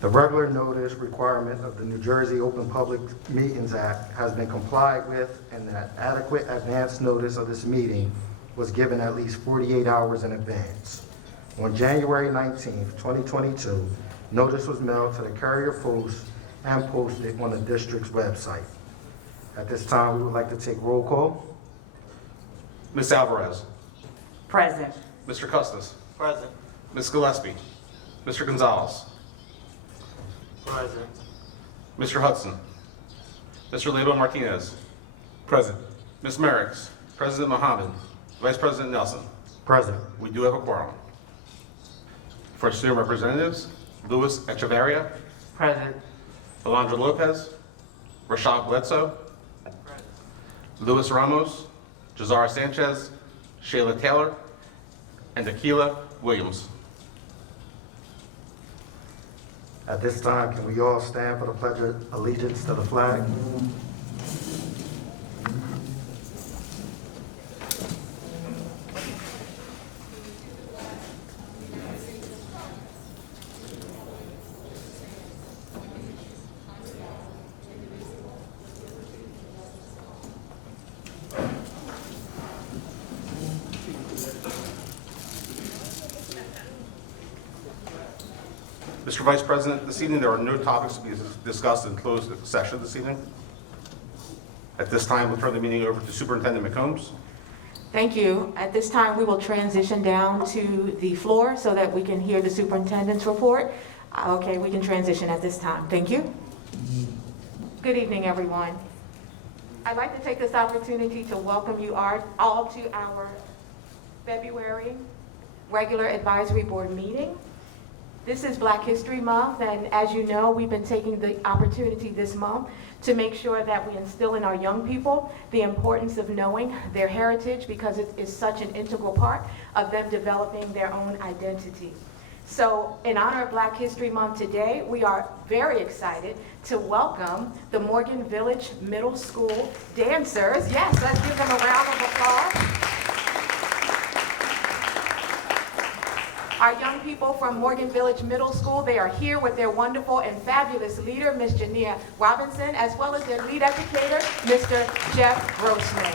The regular notice requirement of the New Jersey Open Public Meetings Act has been complied with, and that adequate advance notice of this meeting was given at least 48 hours in advance. On January 19th, 2022, notice was mailed to the Carrier Post and posted on the district's website. At this time, we would like to take roll call. Ms. Alvarez. Present. Mr. Custis. Present. Ms. Gillespie. Mr. Gonzalez. Present. Mr. Hudson. Mr. Lebo Martinez. Present. Ms. Merricks. President Mohammed. Vice President Nelson. Present. We do have a quorum. For student representatives, Louis Echeverria, Present. Alondra Lopez, Rashad Bledsoe, Luis Ramos, Jazara Sanchez, Shayla Taylor, and Aquila Williams. At this time, can we all stand for the Pledge of Allegiance to the flag? Mr. Vice President, this evening there are no topics to be discussed in closed session this evening. At this time, we'll turn the meeting over to Superintendent McCombs. Thank you. At this time, we will transition down to the floor so that we can hear the superintendent's report. Okay, we can transition at this time. Thank you. Good evening, everyone. I'd like to take this opportunity to welcome you all to our February regular advisory board meeting. This is Black History Month, and as you know, we've been taking the opportunity this month to make sure that we instill in our young people the importance of knowing their heritage, because it is such an integral part of them developing their own identity. So in honor of Black History Month today, we are very excited to welcome the Morgan Village Middle School dancers. Yes, let's give them a round of applause. Our young people from Morgan Village Middle School, they are here with their wonderful and fabulous leader, Ms. Jania Robinson, as well as their lead educator, Mr. Jeff Grossman.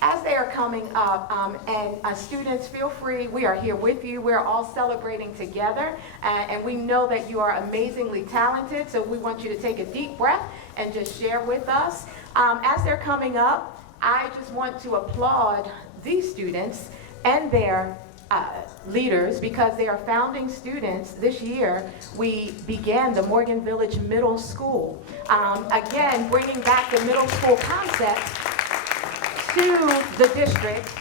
As they are coming up, and students, feel free, we are here with you. We're all celebrating together, and we know that you are amazingly talented, so we want you to take a deep breath and just share with us. As they're coming up, I just want to applaud these students and their leaders, because they are founding students. This year, we began the Morgan Village Middle School. Again, bringing back the middle school concept to the district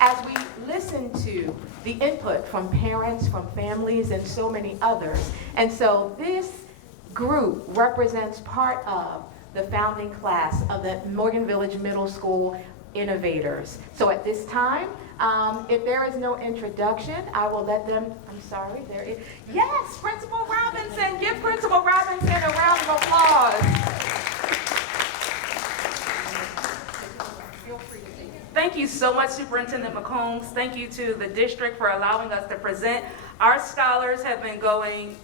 as we listen to the input from parents, from families, and so many others. And so this group represents part of the founding class of the Morgan Village Middle School innovators. So at this time, if there is no introduction, I will let them, I'm sorry, there is, yes, Principal Robinson, give Principal Robinson a round of applause. Thank you so much, Superintendent McCombs. Thank you to the district for allowing us to present. Our scholars have been going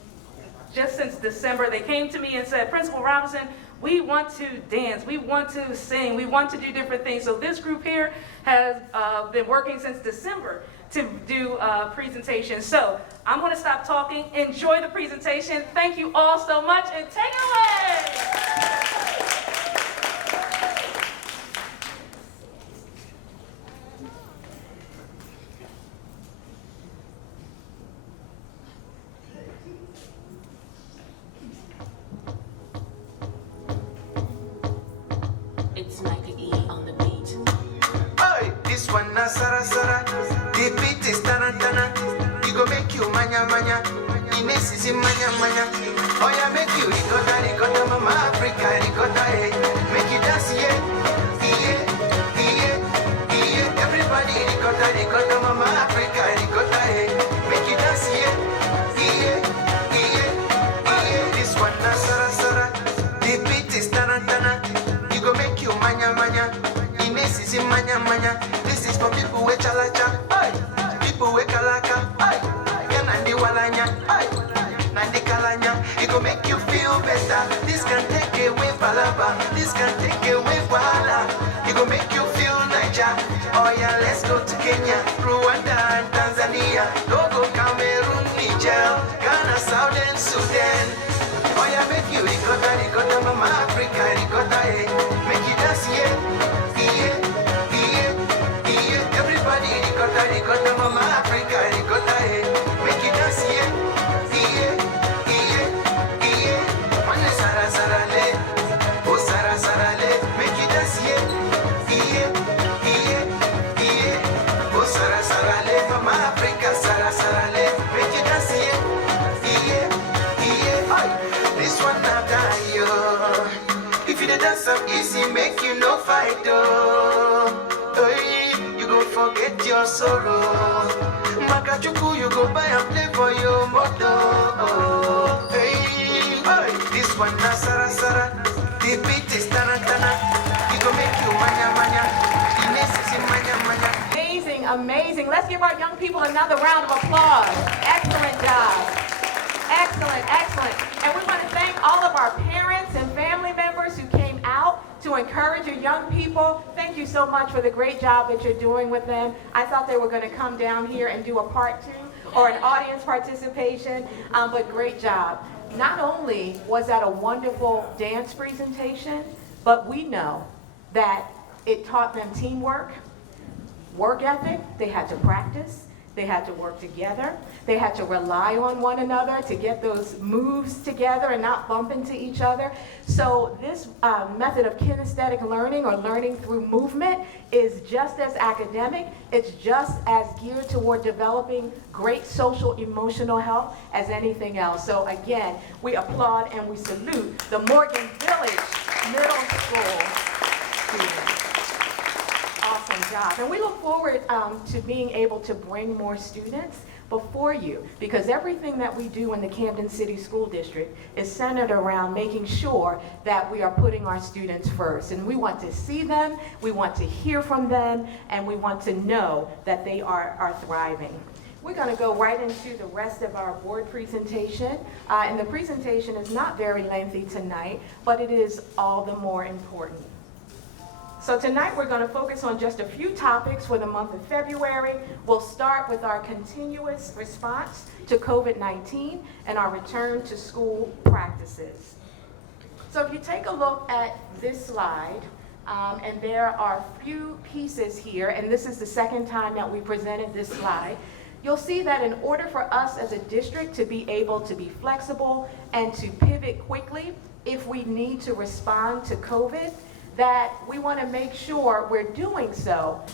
just since December. They came to me and said, Principal Robinson, we want to dance, we want to sing, we want to do different things. So this group here has been working since December to do presentations. So I'm going to stop talking. Enjoy the presentation. Thank you all so much, and take it away. It's Micah E on the beat. Oi, this one na Sara Sara. The beat is tana tana. You go make you manya manya. Ines is in manya manya. Oh yeah, make you ricotta, mama Africa, ricotta, eh. Make you dance, yeah, yeah, yeah, yeah. Everybody ricotta, mama Africa, ricotta, eh. Make you dance, yeah, yeah, yeah, yeah. This one na Sara Sara. The beat is tana tana. You go make you manya manya. Ines is in manya manya. This is for people with chalacha, people with kalaka, and the walanya. am easy, make you no fight, oh. Hey, you go forget your sorrow. Makachuku, you go buy and play for your mother. Oh, hey, this one na Sara Sara. The beat is tana tana. You go make you manya manya. Ines is manya manya. Amazing, amazing. Let's give our young people another round of applause. Excellent job. Excellent, excellent. And we want to thank all of our parents and family members who came out to encourage your young people. Thank you so much for the great job that you're doing with them. I thought they were going to come down here and do a part 2 or an audience participation, but great job. Not only was that a wonderful dance presentation, but we know that it taught them teamwork, work ethic. They had to practice. They had to work together. They had to rely on one another to get those moves together and not bump into each other. So this method of kinesthetic learning, or learning through movement, is just as academic. It's just as geared toward developing great social emotional health as anything else. So again, we applaud and we salute the Morgan Village Middle School students. Awesome job. And we look forward to being able to bring more students before you, because everything that we do in the Camden City School District is centered around making sure that we are putting our students first. And we want to see them, we want to hear from them, and we want to know that they are thriving. We're going to go right into the rest of our board presentation. And the presentation is not very lengthy tonight, but it is all the more important. So tonight we're going to focus on just a few topics for the month of February. We'll start with our continuous response to COVID-19 and our return to school practices. So if you take a look at this slide, and there are a few pieces here, and this is the second time that we presented this slide, you'll see that in order for us as a district to be able to be flexible and to pivot quickly if we need to respond to COVID, that we want to make sure we're doing so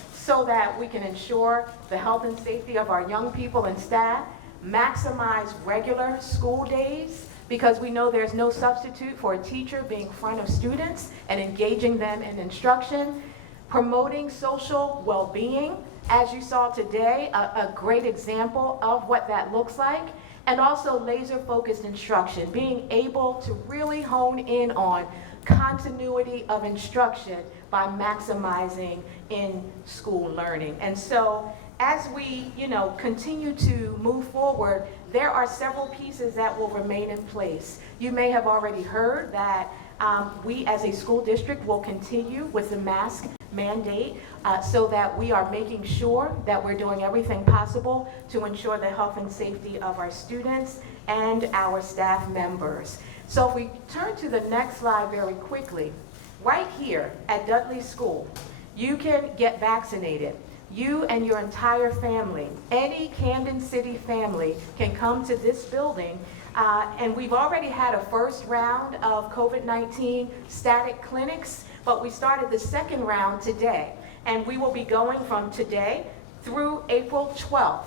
that we can ensure the health and safety of our young people and staff, maximize regular school days, because we know there's no substitute for a teacher being in front of students and engaging them in instruction, promoting social well-being, as you saw today, a great example of what that looks like, and also laser-focused instruction, being able to really hone in on continuity of instruction by maximizing in-school learning. And so as we, continue to move forward, there are several pieces that will remain in place. You may have already heard that we as a school district will continue with the mask mandate so that we are making sure that we're doing everything possible to ensure the health and safety of our students and our staff members. So if we turn to the next slide very quickly, right here at Dudley School, you can get vaccinated. You and your entire family, any Camden City family, can come to this building. And we've already had a first round of COVID-19 static clinics, but we started the second round today. And we will be going from today through April 12th.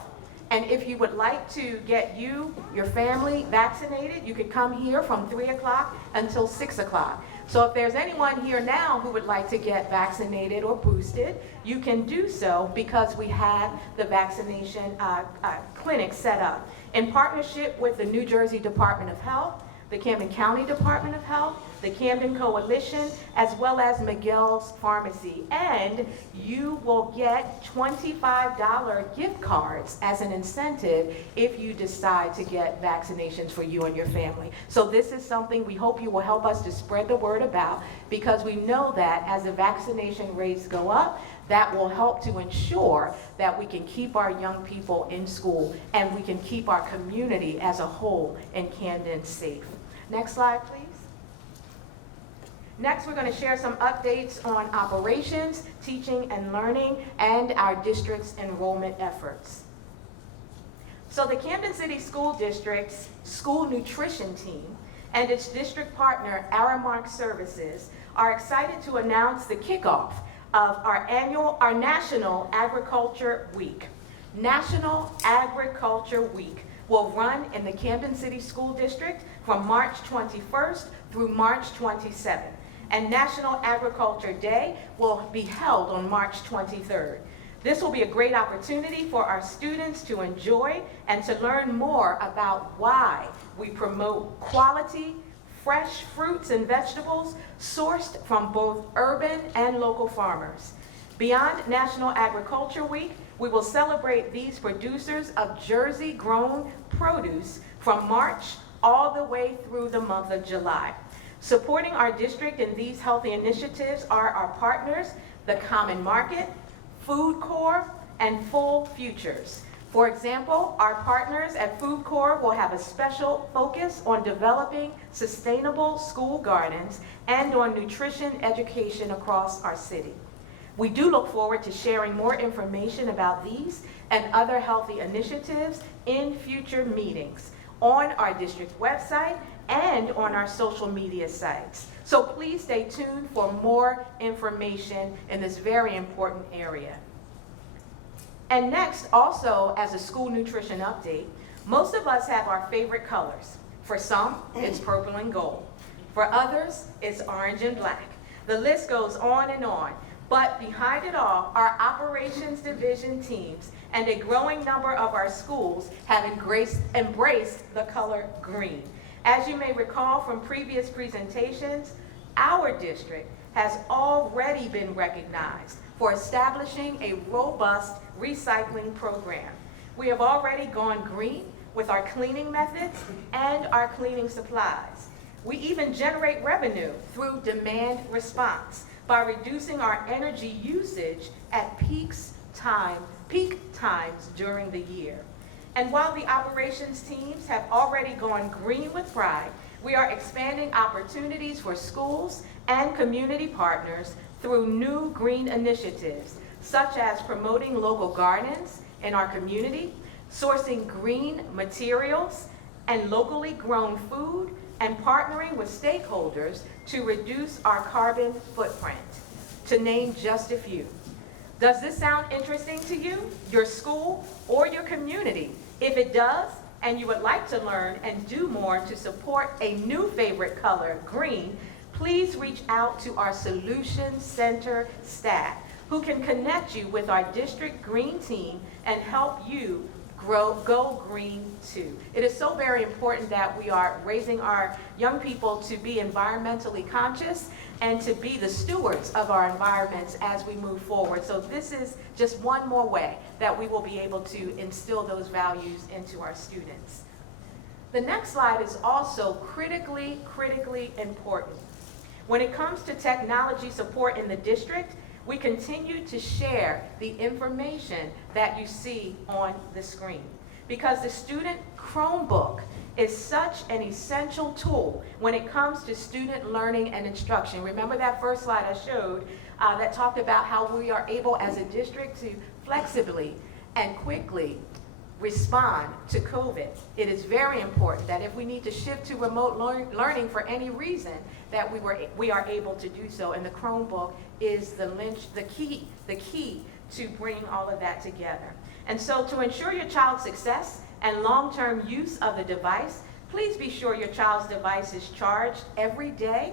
And if you would like to get your family vaccinated, you could come here from 3 o'clock until 6 o'clock. So if there's anyone here now who would like to get vaccinated or boosted, you can do so because we have the vaccination clinic set up in partnership with the New Jersey Department of Health, the Camden County Department of Health, the Camden Coalition, as well as McGill's Pharmacy. And you will get $25 gift cards as an incentive if you decide to get vaccinations for you and your family. So this is something we hope you will help us to spread the word about, because we know that as the vaccination rates go up, that will help to ensure that we can keep our young people in school and we can keep our community as a whole in Camden safe. Next slide, please. Next, we're going to share some updates on operations, teaching and learning, and our district's enrollment efforts. So the Camden City School District's school nutrition team and its district partner, Aramark Services, are excited to announce the kickoff of our National Agriculture Week. National Agriculture Week will run in the Camden City School District from March 21st through March 27th. and National Agriculture Day will be held on March 23rd. This will be a great opportunity for our students to enjoy and to learn more about why we promote quality, fresh fruits and vegetables sourced from both urban and local farmers. Beyond National Agriculture Week, we will celebrate these producers of Jersey-grown produce from March all the way through the month of July. Supporting our district in these healthy initiatives are our partners, the Common Market, Food Corps, and Full Futures. For example, our partners at Food Corps will have a special focus on developing sustainable school gardens and on nutrition education across our city. We do look forward to sharing more information about these and other healthy initiatives in future meetings on our district website and on our social media sites. So please stay tuned for more information in this very important area. And next, also as a school nutrition update, most of us have our favorite colors. For some, it's purple and gold. For others, it's orange and black. The list goes on and on. But behind it all, our operations division teams and a growing number of our schools have embraced the color green. As you may recall from previous presentations, our district has already been recognized for establishing a robust recycling program. We have already gone green with our cleaning methods and our cleaning supplies. We even generate revenue through demand response by reducing our energy usage at peak times during the year. And while the operations teams have already gone green with pride, we are expanding opportunities for schools and community partners through new green initiatives, such as promoting local gardens in our community, sourcing green materials and locally grown food, and partnering with stakeholders to reduce our carbon footprint, to name just a few. Does this sound interesting to you, your school, or your community? If it does, and you would like to learn and do more to support a new favorite color, green, please reach out to our Solutions Center staff, who can connect you with our district green team and help you go green too. It is so very important that we are raising our young people to be environmentally conscious and to be the stewards of our environments as we move forward. So this is just one more way that we will be able to instill those values into our students. The next slide is also critically important. When it comes to technology support in the district, we continue to share the information that you see on the screen, because the student Chromebook is such an essential tool when it comes to student learning and instruction. Remember that first slide I showed that talked about how we are able as a district to flexibly and quickly respond to COVID. It is very important that if we need to shift to remote learning for any reason, that we are able to do so, and the Chromebook is the key to bringing all of that together. And so to ensure your child's success and long-term use of the device, please be sure your child's device is charged every day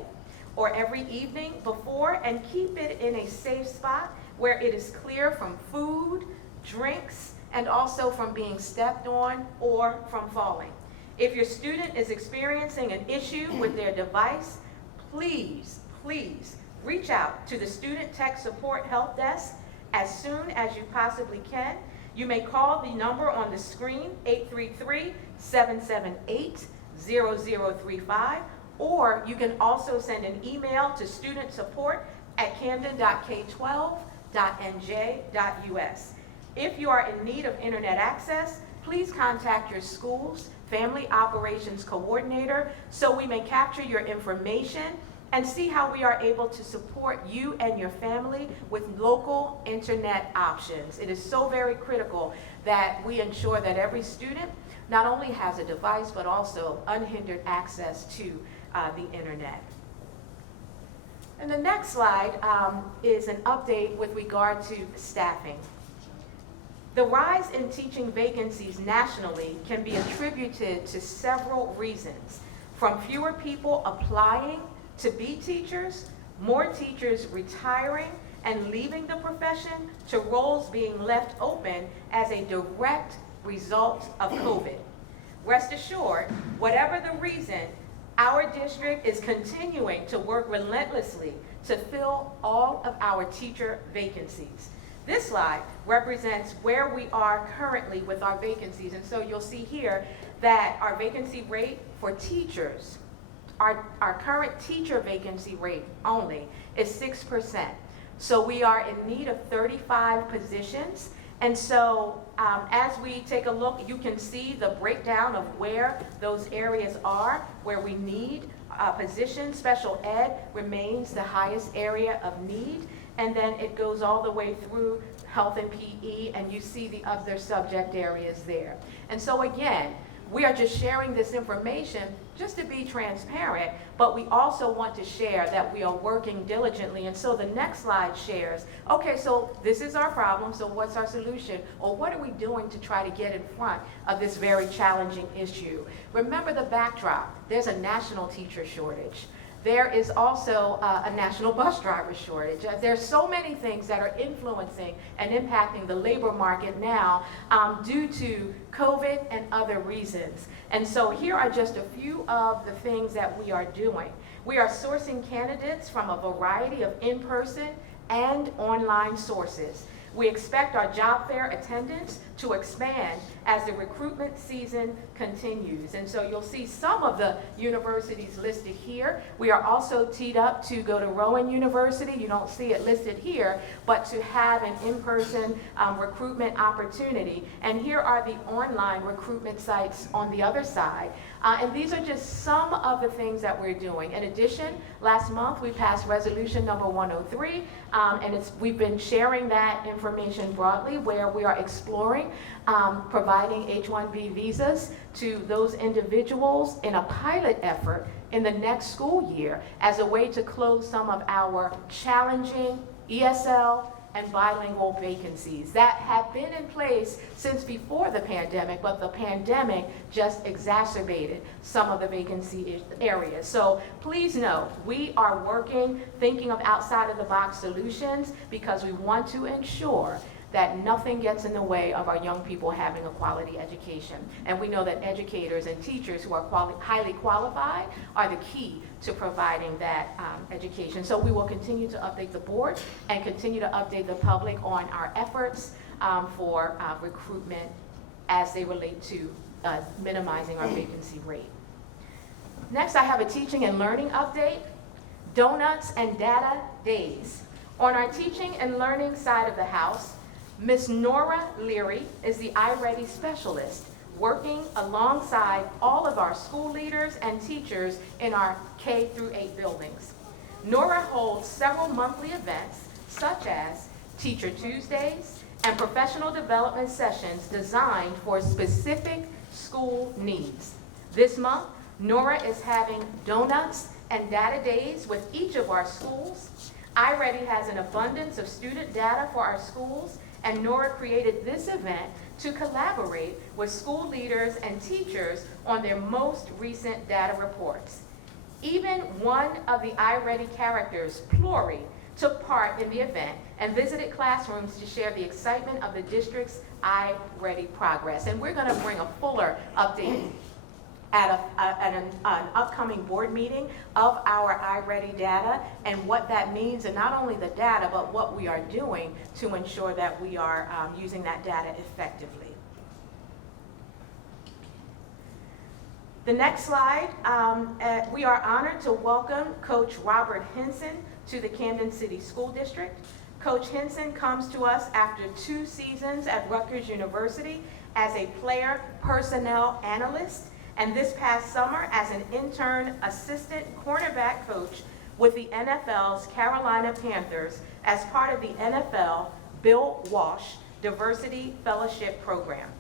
or every evening before, and keep it in a safe spot where it is clear from food, drinks, and also from being stepped on or from falling. If your student is experiencing an issue with their device, please reach out to the Student Tech Support Help Desk as soon as you possibly can. You may call the number on the screen, 833-778-0035, or you can also send an email to studentsupport@camden.k12.nj.us. If you are in need of internet access, please contact your school's Family Operations Coordinator so we may capture your information and see how we are able to support you and your family with local internet options. It is so very critical that we ensure that every student not only has a device, but also unhindered access to the internet. And the next slide is an update with regard to staffing. The rise in teaching vacancies nationally can be attributed to several reasons, from fewer people applying to be teachers more teachers retiring and leaving the profession to roles being left open as a direct result of COVID. Rest assured, whatever the reason, our district is continuing to work relentlessly to fill all of our teacher vacancies. This slide represents where we are currently with our vacancies. And so you'll see here that our vacancy rate for teachers, our current teacher vacancy rate only is 6%. So we are in need of 35 positions. And so as we take a look, you can see the breakdown of where those areas are, where we need positions. Special ed remains the highest area of need. And then it goes all the way through health and PE, and you see the other subject areas there. And so again, we are just sharing this information just to be transparent, but we also want to share that we are working diligently. And so the next slide shares, okay, so this is our problem, so what's our solution? Or what are we doing to try to get in front of this very challenging issue? Remember the backdrop. There's a national teacher shortage. There is also a national bus driver shortage. There's so many things that are influencing and impacting the labor market now due to COVID and other reasons. And so here are just a few of the things that we are doing. We are sourcing candidates from a variety of in-person and online sources. We expect our job fair attendance to expand as the recruitment season continues. And so you'll see some of the universities listed here. We are also teed up to go to Rowan University. You don't see it listed here, but to have an in-person recruitment opportunity. And here are the online recruitment sites on the other side. And these are just some of the things that we're doing. In addition, last month we passed resolution number 103, and we've been sharing that information broadly, where we are exploring providing H-1B visas to those individuals in a pilot effort in the next school year as a way to close some of our challenging ESL and bilingual vacancies that have been in place since before the pandemic, but the pandemic just exacerbated some of the vacancy areas. So please know, we are working, thinking of outside of the box solutions, because we want to ensure that nothing gets in the way of our young people having a quality education. And we know that educators and teachers who are highly qualified are the key to providing that education. So we will continue to update the board and continue to update the public on our efforts for recruitment as they relate to minimizing our vacancy rate. Next, I have a teaching and learning update, donuts and data days. On our teaching and learning side of the house, Ms. Nora Leary is the iReady specialist, working alongside all of our school leaders and teachers in our K through 8 buildings. Nora holds several monthly events, such as Teacher Tuesdays and professional development sessions designed for specific school needs. This month, Nora is having donuts and data days with each of our schools. iReady has an abundance of student data for our schools, and Nora created this event to collaborate with school leaders and teachers on their most recent data reports. Even one of the iReady characters, Plory, took part in the event and visited classrooms to share the excitement of the district's iReady progress. And we're going to bring a fuller update at an upcoming board meeting of our iReady data and what that means, and not only the data, but what we are doing to ensure that we are using that data effectively. The next slide, we are honored to welcome Coach Robert Henson to the Camden City School District. Coach Henson comes to us after 2 seasons at Rutgers University as a player personnel analyst, and this past summer as an intern assistant cornerback coach with the NFL's Carolina Panthers as part of the NFL Bill Walsh Diversity Fellowship Program.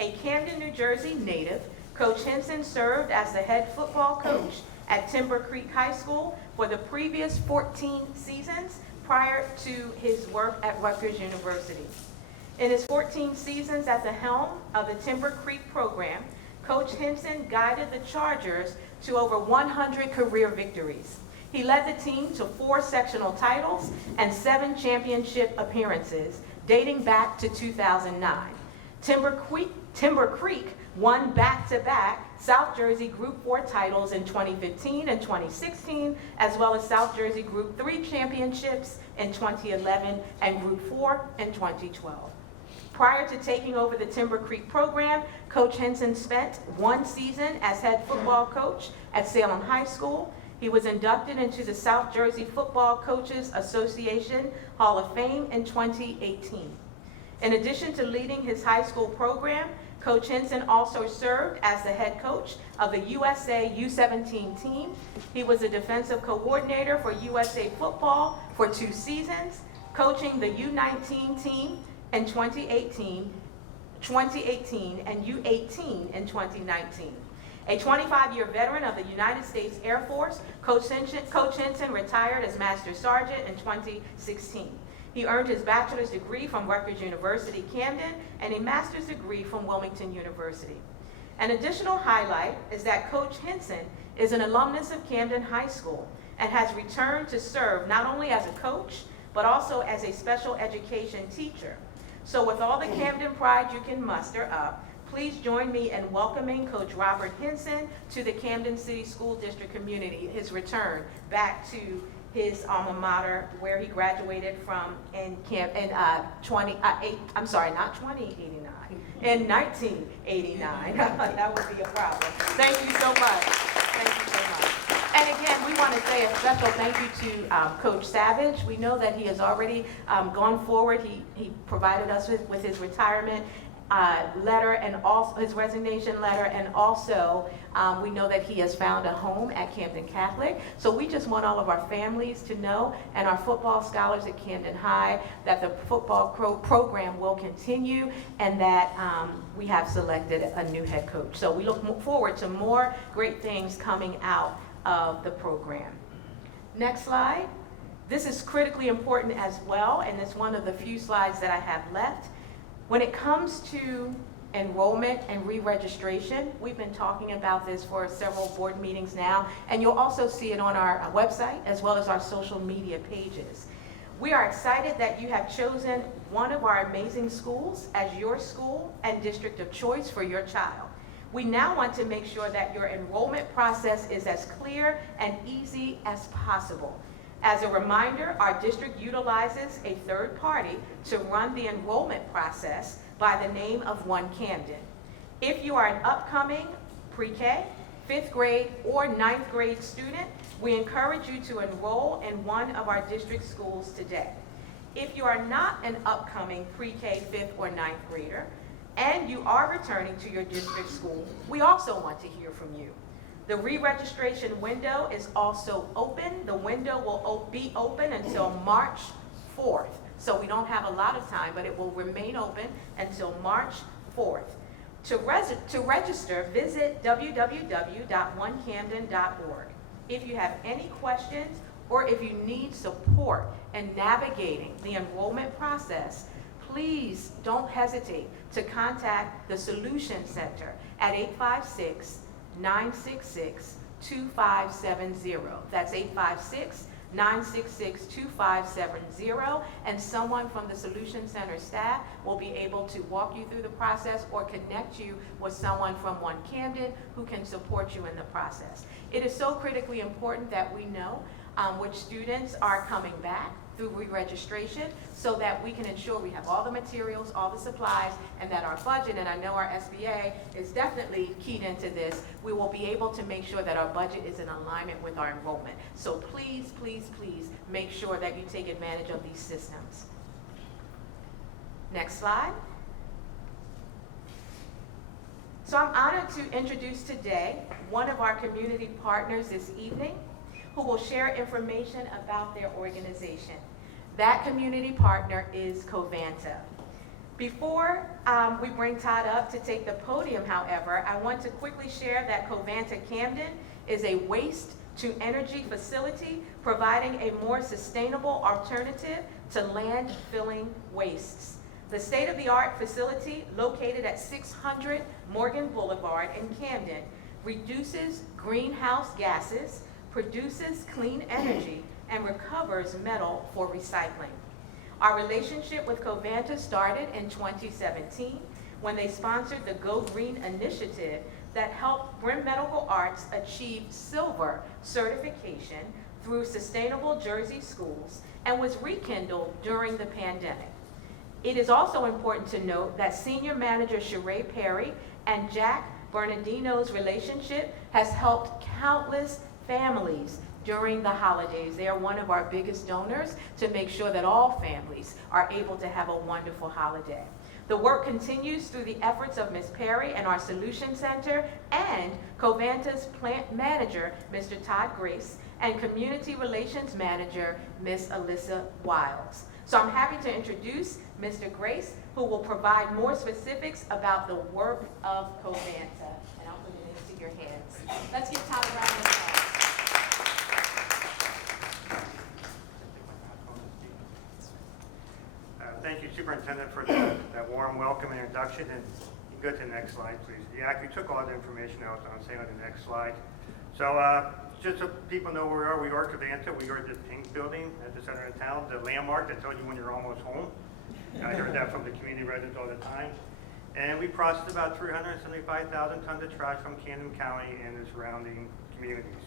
A Camden, New Jersey native, Coach Henson served as the head football coach at Timber Creek High School for the previous 14 seasons prior to his work at Rutgers University. In his 14 seasons at the helm of the Timber Creek program, Coach Henson guided the Chargers to over 100 career victories. He led the team to 4 sectional titles and 7 championship appearances dating back to 2009. Timber Creek won back-to-back South Jersey Group 4 titles in 2015 and 2016, as well as South Jersey Group 3 championships in 2011 and Group 4 in 2012. Prior to taking over the Timber Creek program, Coach Henson spent 1 season as head football coach at Salem High School. He was inducted into the South Jersey Football Coaches Association Hall of Fame in 2018. In addition to leading his high school program, Coach Henson also served as the head coach of the USA U17 team. He was a defensive coordinator for USA Football for 2 seasons, coaching the U19 team in 2018 and U18 in 2019. A 25-year veteran of the United States Air Force, Coach Henson retired as Master Sergeant in 2016. He earned his bachelor's degree from Rutgers University, Camden, and a master's degree from Wilmington University. An additional highlight is that Coach Henson is an alumnus of Camden High School and has returned to serve not only as a coach, but also as a special education teacher. So with all the Camden pride you can muster up, please join me in welcoming Coach Robert Henson to the Camden City School District community, his return back to his alma mater, where he graduated from in 1989. That would be a problem. Thank you so much. Thank you so much. And again, we want to say a special thank you to Coach Savage. We know that he has already gone forward. He provided us with his retirement letter and also his resignation letter, and also we know that he has found a home at Camden Catholic. So we just want all of our families to know, and our football scholars at Camden High, that the football program will continue, and that we have selected a new head coach. So we look forward to more great things coming out of the program. Next slide. This is critically important as well, and it's one of the few slides that I have left. When it comes to enrollment and re-registration, we've been talking about this for several board meetings now, and you'll also see it on our website as well as our social media pages. We are excited that you have chosen one of our amazing schools as your school and district of choice for your child. We now want to make sure that your enrollment process is as clear and easy as possible. As a reminder, our district utilizes a third party to run the enrollment process by the name of One Camden. If you are an upcoming pre-K, 5th grade, or 9th grade student, we encourage you to enroll in one of our district schools today. If you are not an upcoming pre-K, 5th, or 9th grader, and you are returning to your district school, we also want to hear from you. The re-registration window is also open. The window will be open until March 4th. So we don't have a lot of time, but it will remain open until March 4th. To register, visit www.onecamden.org. If you have any questions or if you need support in navigating the enrollment process, please don't hesitate to contact the Solution Center at 856-966-2570. That's 856-966-2570, and someone from the Solution Center staff will be able to walk you through the process or connect you with someone from One Camden who can support you in the process. It is so critically important that we know which students are coming back through re-registration, so that we can ensure we have all the materials, all the supplies, and that our budget, and I know our SBA is definitely keyed into this, we will be able to make sure that our budget is in alignment with our enrollment. So please, please, please make sure that you take advantage of these systems. Next slide. So I'm honored to introduce today one of our community partners this evening, who will share information about their organization. That community partner is Covanta. Before we bring Todd up to take the podium, however, I want to quickly share that Covanta Camden is a waste-to-energy facility providing a more sustainable alternative to landfilling wastes. The state-of-the-art facility, located at 600 Morgan Boulevard in Camden, reduces greenhouse gases produces clean energy, and recovers metal for recycling. Our relationship with Covanta started in 2017 when they sponsored the Go Green initiative that helped Brim Medical Arts achieve silver certification through Sustainable Jersey Schools and was rekindled during the pandemic. It is also important to note that Senior Manager Sheree Perry and Jack Bernardino's relationship has helped countless families during the holidays. They are one of our biggest donors to make sure that all families are able to have a wonderful holiday. The work continues through the efforts of Ms. Perry and our Solution Center and Covanta's plant manager, Mr. Todd Grace, and Community Relations Manager, Ms. Alyssa Wiles. So I'm happy to introduce Mr. Grace, who will provide more specifics about the work of Covanta. And I'll put it into your hands. Let's give Todd a round of applause. Thank you, Superintendent, for that warm welcome and introduction. And you can go to the next slide, please. You actually took all the information I was going to say on the next slide. So just so people know where we are Covanta. We are the pink building at the center of town, the landmark that tells you when you're almost home. I heard that from the community residents all the time. And we processed about 375,000 tons of trash from Camden County and the surrounding communities.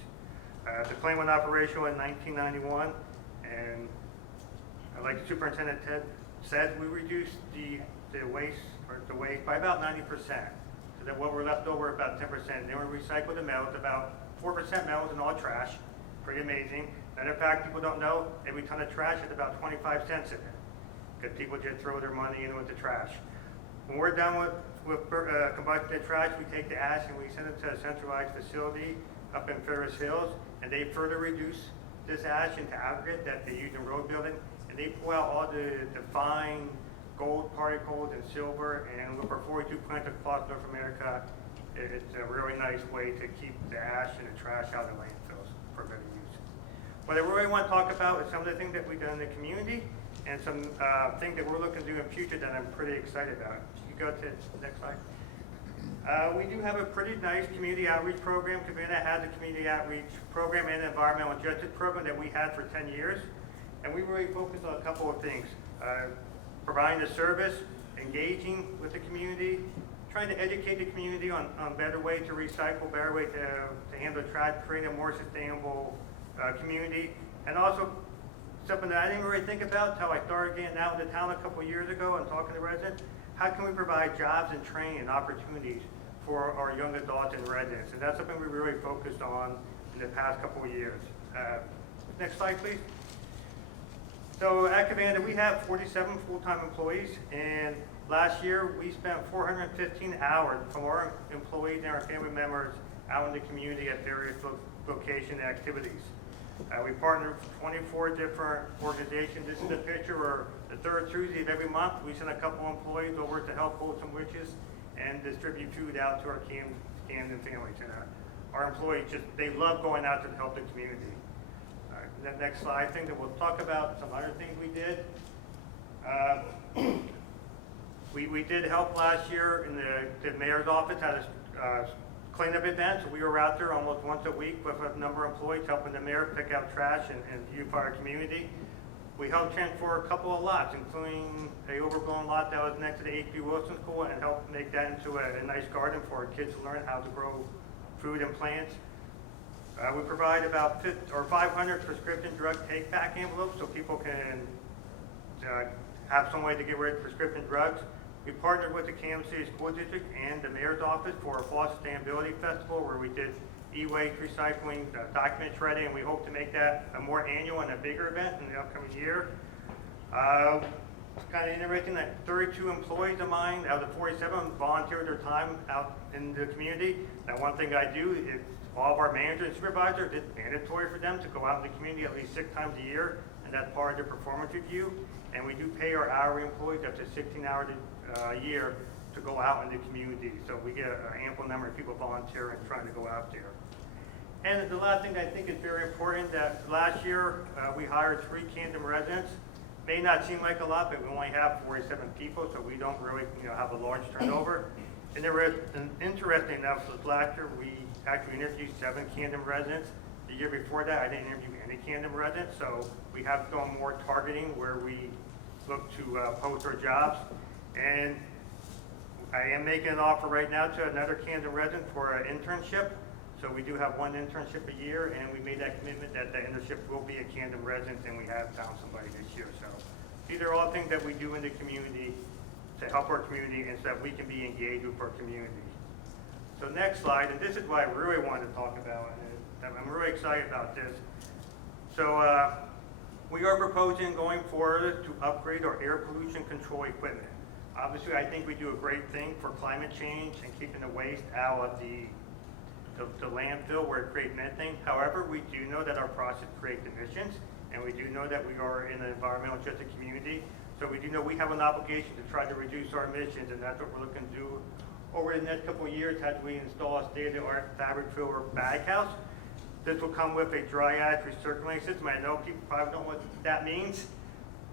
The plant went operational in 1991, and like the Superintendent Ted said, we reduced the waste by about 90%. So that what we're left over about 10%. Then we recycled the metals, about 4% metals in all trash. Pretty amazing. Matter of fact, people don't know every ton of trash has about 25 cents in it, because people just throw their money in with the trash. When we're done with combusting the trash, we take the ash and we send it to a centralized facility up in Ferris Hills, and they further reduce this ash into aggregate that they use in road building, and they pull out all the fine gold particles and silver, and with our 42 plants across North America, it's a really nice way to keep the ash and the trash out of landfills for better use. What I really want to talk about is some of the things that we've done in the community and some things that we're looking to do in the future that I'm pretty excited about. You go to the next slide. We do have a pretty nice community outreach program. Covanta has a community outreach program and an environmental justice program that we had for 10 years. And we really focus on a couple of things. Providing a service, engaging with the community, trying to educate the community on better way to recycle, better way to handle trash, create a more sustainable community. And also something that I didn't really think about until I started getting out of the town a couple of years ago and talking to residents. How can we provide jobs and training and opportunities for our young adults and residents? And that's something we really focused on in the past couple of years. Next slide, please. So at Covanta, we have 47 full-time employees, and last year we spent 415 hours from our employees and our family members out in the community at various location activities. We partner with 24 different organizations. This is a picture where the third Tuesday of every month we send a couple employees over to help hold some witches and distribute food out to our Camden families. And our employees they love going out to help the community. That next slide, I think that we'll talk about some other things we did. We did help last year in the mayor's office at a cleanup event. So we were out there almost once a week with a number of employees helping the mayor pick out trash and beautify our community. We helped transfer a couple of lots, including a overgrown lot that was next to the H.B. Wilson School, and helped make that into a nice garden for our kids to learn how to grow food and plants. We provide about 500 prescription drug take-back envelopes so people can have some way to get rid of prescription drugs. We partnered with the Kansas City School District and the Mayor's Office for a Fall Sustainability Festival where we did e-waste recycling, document shredding, and we hope to make that a more annual and a bigger event in the upcoming year. It's kind of interesting that 32 employees of mine out of the 47 volunteered their time out in the community. Now, one thing I do is all of our managers and supervisors, it's mandatory for them to go out in the community at least 6 times a year, and that's part of their performance review. And we do pay our hourly employees up to 16 hours a year to go out in the community. So we get an ample number of people volunteering and trying to go out there. And the last thing that I think is very important, that last year we hired 3 Camden residents. May not seem like a lot, but we only have 47 people, so we don't really have a large turnover. And there was an interesting enough, so last year we actually interviewed 7 Camden residents. The year before that, I didn't interview any Camden residents, so we have gone more targeting where we look to post our jobs. And I am making an offer right now to another Camden resident for an internship. So we do have one internship a year, and we made that commitment that the internship will be a Camden resident, and we have found somebody this year. So these are all things that we do in the community to help our community and so that we can be engaged with our community. So next slide, and this is what I really wanted to talk about, and I'm really excited about this. So we are proposing going forward to upgrade our air pollution control equipment. Obviously, I think we do a great thing for climate change and keeping the waste out of the landfill where it creates methane. However, we do know that our process creates emissions, and we do know that we are in an environmental justice community. So we do know we have an obligation to try to reduce our emissions, and that's what we're looking to do over the next couple of years as we install a state-of-the-art fabric filler bag house. This will come with a dry ash recirculating system. I know people probably don't know what that means,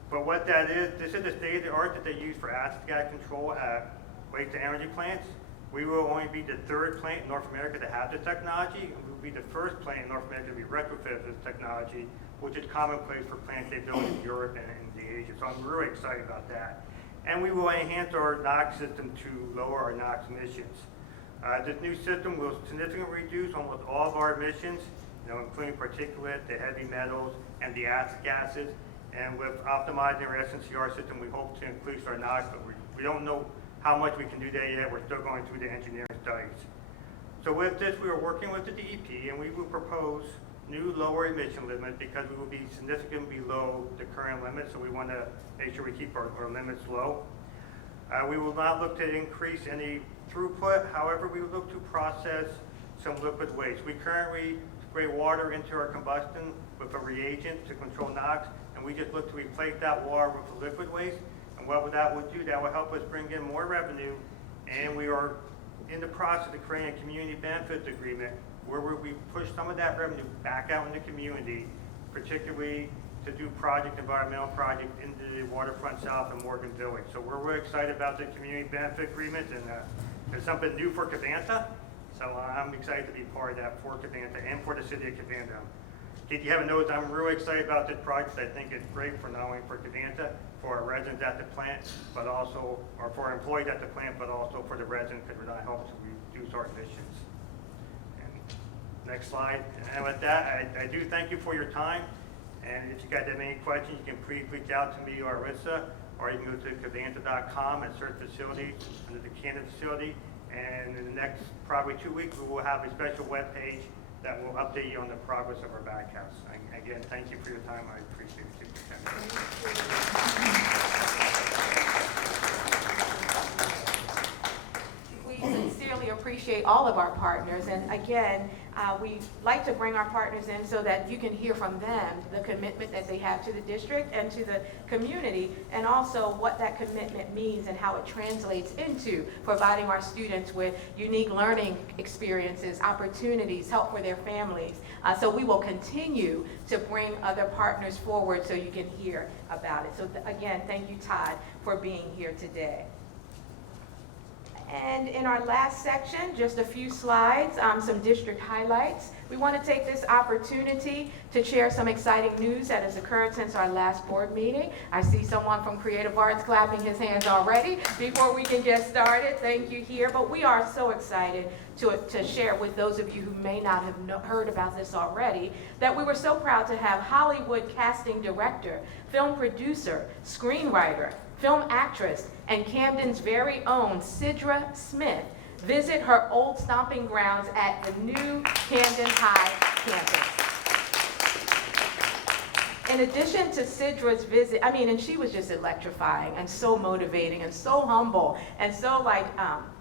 but what that is, this is the state-of-the-art that they use for acid gas control at waste-to-energy plants. We will only be the third plant in North America to have this technology, and we will be the first plant in North America to be retrofitted with this technology, which is commonplace for plants they build in Europe and in Asia. So I'm really excited about that. And we will enhance our NOx system to lower our NOx emissions. This new system will significantly reduce almost all of our emissions, including particulate, the heavy metals, and the acid gases. And with optimizing our SNCR system, we hope to increase our NOx, but we don't know how much we can do that yet. We're still going through the engineering studies. So with this, we are working with the DEP, and we will propose new lower emission limits because we will be significantly below the current limit, so we want to make sure we keep our limits low. We will not look to increase any throughput. However, we will look to process some liquid waste. We currently spray water into our combustion with a reagent to control NOx, and we just look to replace that water with the liquid waste. And what that would do, that will help us bring in more revenue, and we are in the process of creating a community benefits agreement where we push some of that revenue back out in the community, particularly to do environmental projects into the waterfront south of Morgan Village. So we're really excited about the community benefit agreement, and it's something new for Cavanta. So I'm excited to be part of that for Cavanta and for the city of Cavanta. If you haven't noticed, I'm really excited about this project. I think it's great for not only for Cavanta, for our residents at the plant, but also, or for our employees at the plant, but also for the residents, because we're not helping to reduce our emissions. And next slide. And with that, I do thank you for your time. And if you guys have any questions, you can please reach out to me or Arissa, or you can go to cavanta.com and search facilities under the Camden facility. And in the next probably 2 weeks, we will have a special web page that will update you on the progress of our bag house. Again, thank you for your time. I appreciate it. We sincerely appreciate all of our partners, and again, we like to bring our partners in so that you can hear from them the commitment that they have to the district and to the community, and also what that commitment means and how it translates into providing our students with unique learning experiences, opportunities, help for their families. So we will continue to bring other partners forward so you can hear about it. So again, thank you, Todd, for being here today. And in our last section, just a few slides, some district highlights. We want to take this opportunity to share some exciting news that has occurred since our last board meeting. I see someone from Creative Arts clapping his hands already before we can get started. Thank you here. But we are so excited to share with those of you who may not have heard about this already, that we were so proud to have Hollywood casting director, film producer, screenwriter, film actress, and Camden's very own Sidra Smith visit her old stomping grounds at the new Camden High campus. In addition to Sidra's visit, and she was just electrifying and so motivating and so humble and so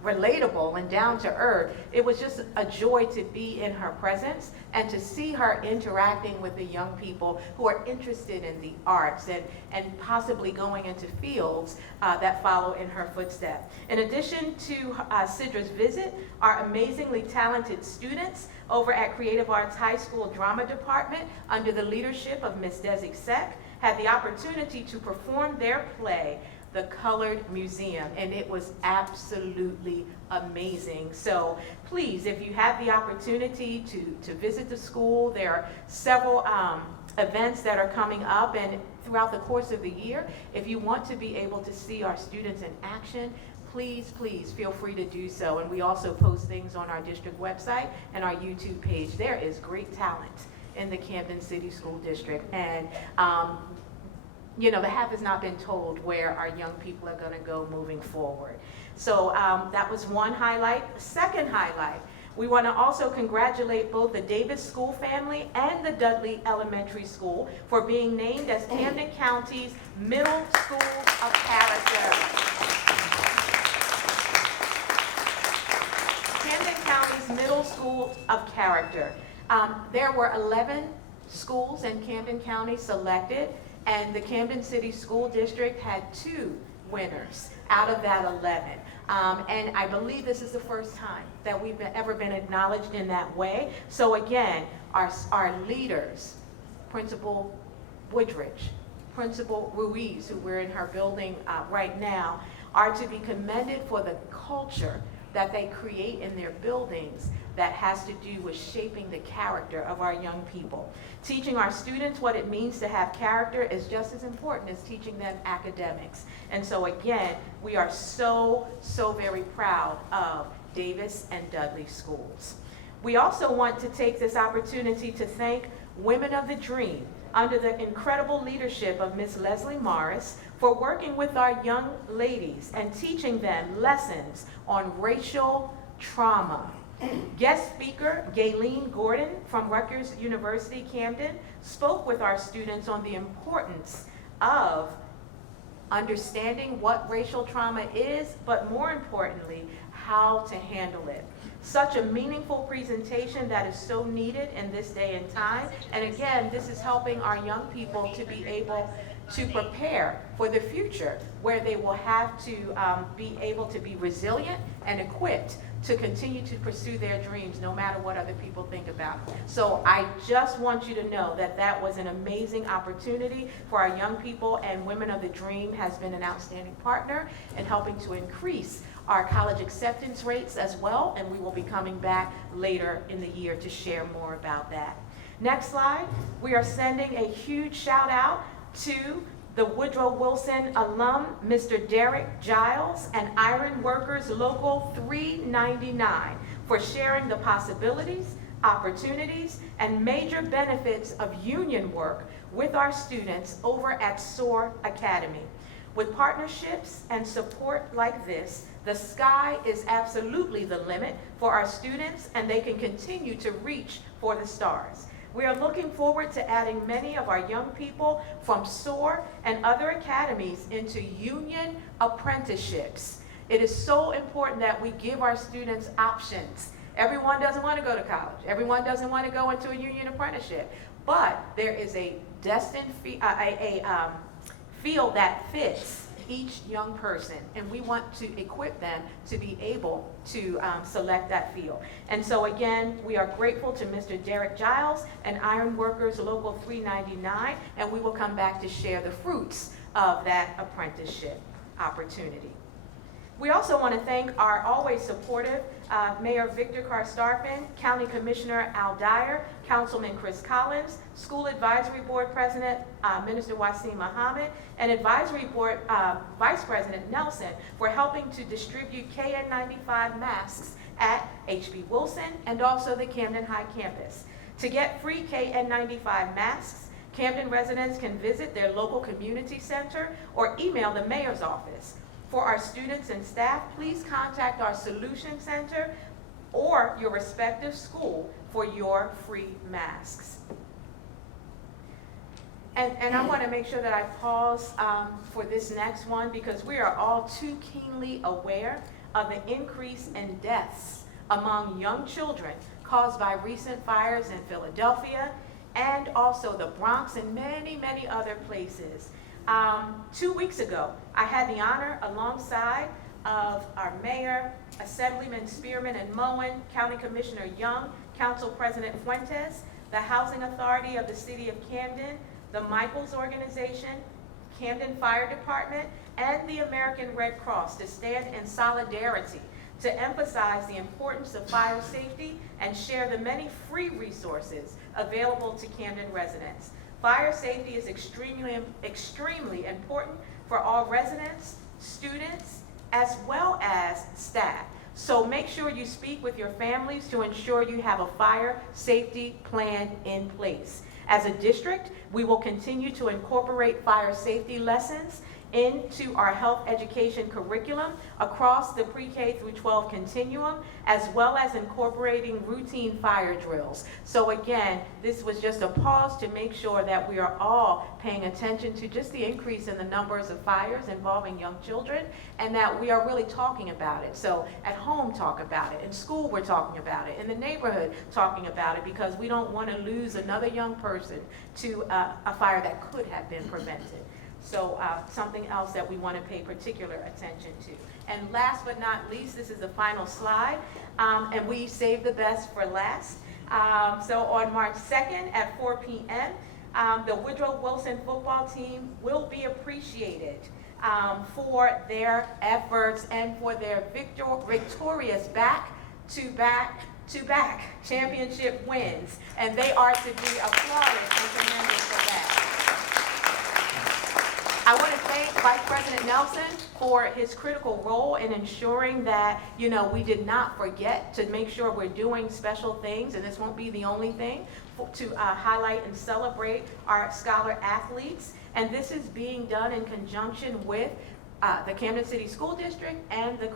relatable and down to earth. It was just a joy to be in her presence and to see her interacting with the young people who are interested in the arts and possibly going into fields that follow in her footsteps. In addition to Sidra's visit, our amazingly talented students over at Creative Arts High School Drama Department, under the leadership of Ms. Desi Sek, had the opportunity to perform their play, the Colored Museum, and it was absolutely amazing. So please, if you have the opportunity to visit the school, there are several events that are coming up, and throughout the course of the year, if you want to be able to see our students in action, please feel free to do so. And we also post things on our district website and our YouTube page. There is great talent in the Camden City School District, and you know, the half has not been told where our young people are going to go moving forward. So that was one highlight. The second highlight, we want to also congratulate both the Davis School family and the Dudley Elementary School for being named as Camden County's Middle School of Character. Camden County's Middle School of Character. There were 11 schools in Camden County selected, and the Camden City School District had 2 winners out of that 11. And I believe this is the first time that we've ever been acknowledged in that way. So again, our leaders, Principal Woodridge, Principal Ruiz, who we're in her building right now, are to be commended for the culture that they create in their buildings that has to do with shaping the character of our young people. Teaching our students what it means to have character is just as important as teaching them academics. And so again, we are so very proud of Davis and Dudley schools. We also want to take this opportunity to thank Women of the Dream under the incredible leadership of Ms. Leslie Morris for working with our young ladies and teaching them lessons on racial trauma. Guest speaker Gayleen Gordon from Rutgers University Camden spoke with our students on the importance of understanding what racial trauma is, but more importantly, how to handle it. Such a meaningful presentation that is so needed in this day and time. And again, this is helping our young people to be able to prepare for the future, where they will have to be able to be resilient and equipped to continue to pursue their dreams no matter what other people think about. So I just want you to know that that was an amazing opportunity for our young people, and Women of the Dream has been an outstanding partner in helping to increase our college acceptance rates as well, and we will be coming back later in the year to share more about that. Next slide. We are sending a huge shout out to the Woodrow Wilson alum, Mr. Derek Giles, and Iron Workers Local 399 for sharing the possibilities, opportunities, and major benefits of union work with our students over at SOAR Academy. With partnerships and support like this, the sky is absolutely the limit for our students, and they can continue to reach for the stars. We are looking forward to adding many of our young people from SOAR and other academies into union apprenticeships. It is so important that we give our students options. Everyone doesn't want to go to college. Everyone doesn't want to go into a union apprenticeship. But there is a destined field that fits each young person, and we want to equip them to be able to select that field. And so again, we are grateful to Mr. Derek Giles and Iron Workers Local 399, and we will come back to share the fruits of that apprenticeship opportunity. We also want to thank our always supportive Mayor Victor Karstarpin, County Commissioner Al Dyer, Councilman Chris Collins, School Advisory Board President Minister Wasim Muhammad, and Advisory Board Vice President Nelson for helping to distribute KN95 masks at HB Wilson and also the Camden High campus. To get free KN95 masks, Camden residents can visit their local community center or email the mayor's office. For our students and staff, please contact our Solution Center or your respective school for your free masks. And I want to make sure that I pause for this next one, because we are all too keenly aware of the increase in deaths among young children caused by recent fires in Philadelphia and also the Bronx and many other places. 2 weeks ago, I had the honor alongside of our mayor, Assemblyman Spearman and Moen, County Commissioner Young, Council President Fuentes, the Housing Authority of the City of Camden, the Michaels Organization, Camden Fire Department, and the American Red Cross to stand in solidarity to emphasize the importance of fire safety and share the many free resources available to Camden residents. Fire safety is extremely important for all residents, students, as well as staff. So make sure you speak with your families to ensure you have a fire safety plan in place. As a district, we will continue to incorporate fire safety lessons into our health education curriculum across the pre-K through 12 continuum, as well as incorporating routine fire drills. So again, this was just a pause to make sure that we are all paying attention to just the increase in the numbers of fires involving young children, and that we are really talking about it. So at home, talk about it. In school, we're talking about it. In the neighborhood, talking about it, because we don't want to lose another young person to a fire that could have been prevented. So something else that we want to pay particular attention to. And last but not least, this is the final slide, and we saved the best for last. So on March 2nd at 4 p.m., the Woodrow Wilson football team will be appreciated for their efforts and for their victorious back-to-back championship wins. And they are to be applauded and commended for that. I want to thank Vice President Nelson for his critical role in ensuring that, we did not forget to make sure we're doing special things, and this won't be the only thing, to highlight and celebrate our scholar athletes. And this is being done in conjunction with the Camden City School District and the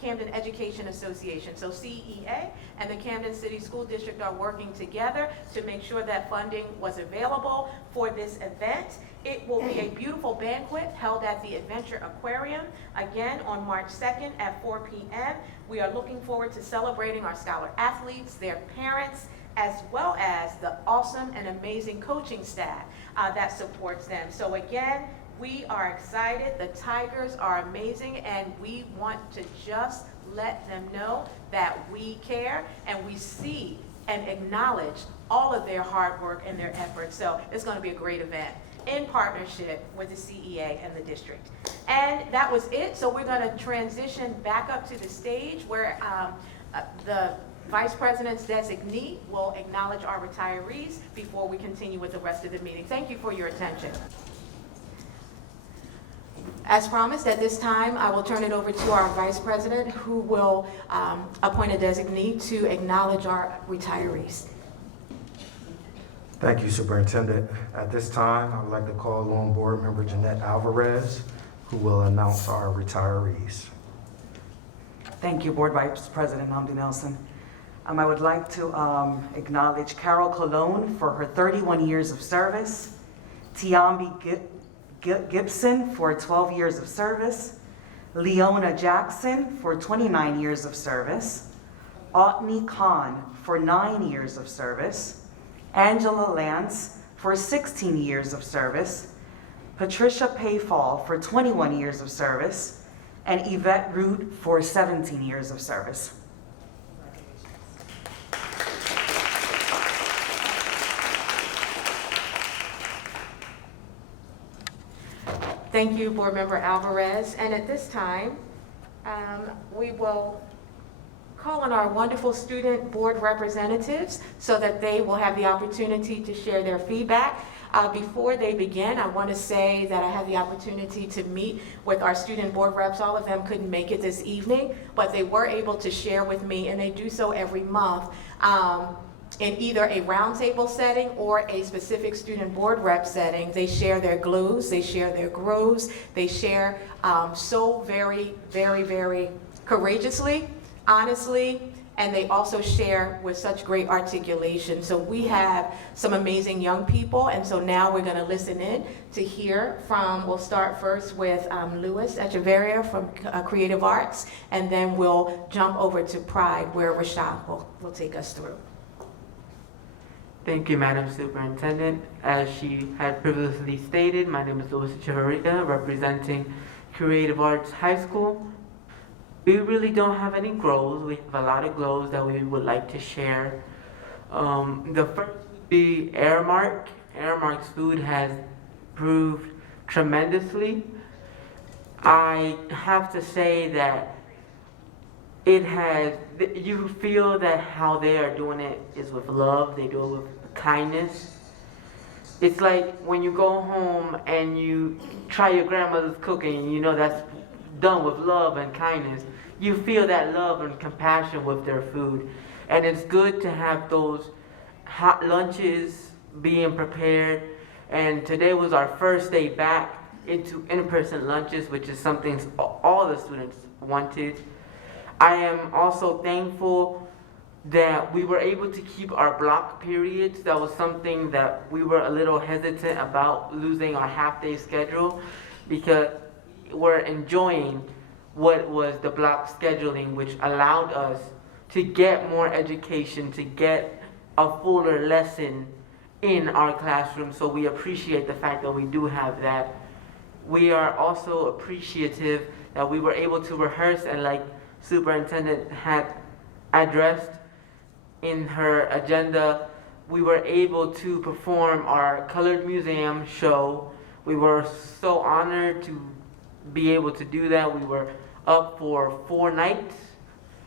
Camden Education Association. So CEA and the Camden City School District are working together to make sure that funding was available for this event. It will be a beautiful banquet held at the Adventure Aquarium, again on March 2nd at 4 p.m. We are looking forward to celebrating our scholar athletes, their parents, as well as the awesome and amazing coaching staff that supports them. So again, we are excited. The Tigers are amazing, and we want to just let them know that we care and we see and acknowledge all of their hard work and their efforts. So it's going to be a great event in partnership with the CEA and the district. And that was it. So we're going to transition back up to the stage where the Vice President's designee will acknowledge our retirees before we continue with the rest of the meeting. Thank you for your attention. As promised, at this time, I will turn it over to our Vice President, who will appoint a designee to acknowledge our retirees. Thank you, Superintendent. At this time, I would like to call on Board Member Jeanette Alvarez, who will announce our retirees. Thank you, Board Vice President Hamdi Nelson. I would like to acknowledge Carol Colon for her 31 years of service, Tiambi Gibson for 12 years of service, Leona Jackson for 29 years of service, Otney Khan for 9 years of service, Angela Lance for 16 years of service, Patricia Payfall for 21 years of service, and Yvette Root for 17 years of service. Thank you, Board Member Alvarez. And at this time, we will call on our wonderful student board representatives so that they will have the opportunity to share their feedback. Before they begin, I want to say that I had the opportunity to meet with our student board reps. All of them couldn't make it this evening, but they were able to share with me, and they do so every month in either a roundtable setting or a specific student board rep setting. They share their glows, they share their grows, they share so very, very, very courageously, honestly, and they also share with such great articulation. So we have some amazing young people, and so now we're going to listen in to hear from, we'll start first with Louis Echeverria from Creative Arts, and then we'll jump over to Pride, where Rashad will take us through. Thank you, Madam Superintendent. As she had previously stated, my name is Louis Echeverria, representing Creative Arts High School. We really don't have any glows. We have a lot of glows that we would like to share. The first would be Airmark. Airmark's food has improved tremendously. I have to say that you feel that how they are doing it is with love, they do it with kindness. It's like when you go home and you try your grandmother's cooking and you know that's done with love and kindness. You feel that love and compassion with their food. And it's good to have those hot lunches being prepared. And today was our first day back into in-person lunches, which is something all the students wanted. I am also thankful that we were able to keep our block periods. That was something that we were a little hesitant about, losing our half-day schedule, because we're enjoying what was the block scheduling, which allowed us to get more education, to get a fuller lesson in our classroom. So we appreciate the fact that we do have that. We are also appreciative that we were able to rehearse, and like Superintendent had addressed in her agenda, we were able to perform our Colored Museum show. We were so honored to be able to do that. We were up for 4 nights,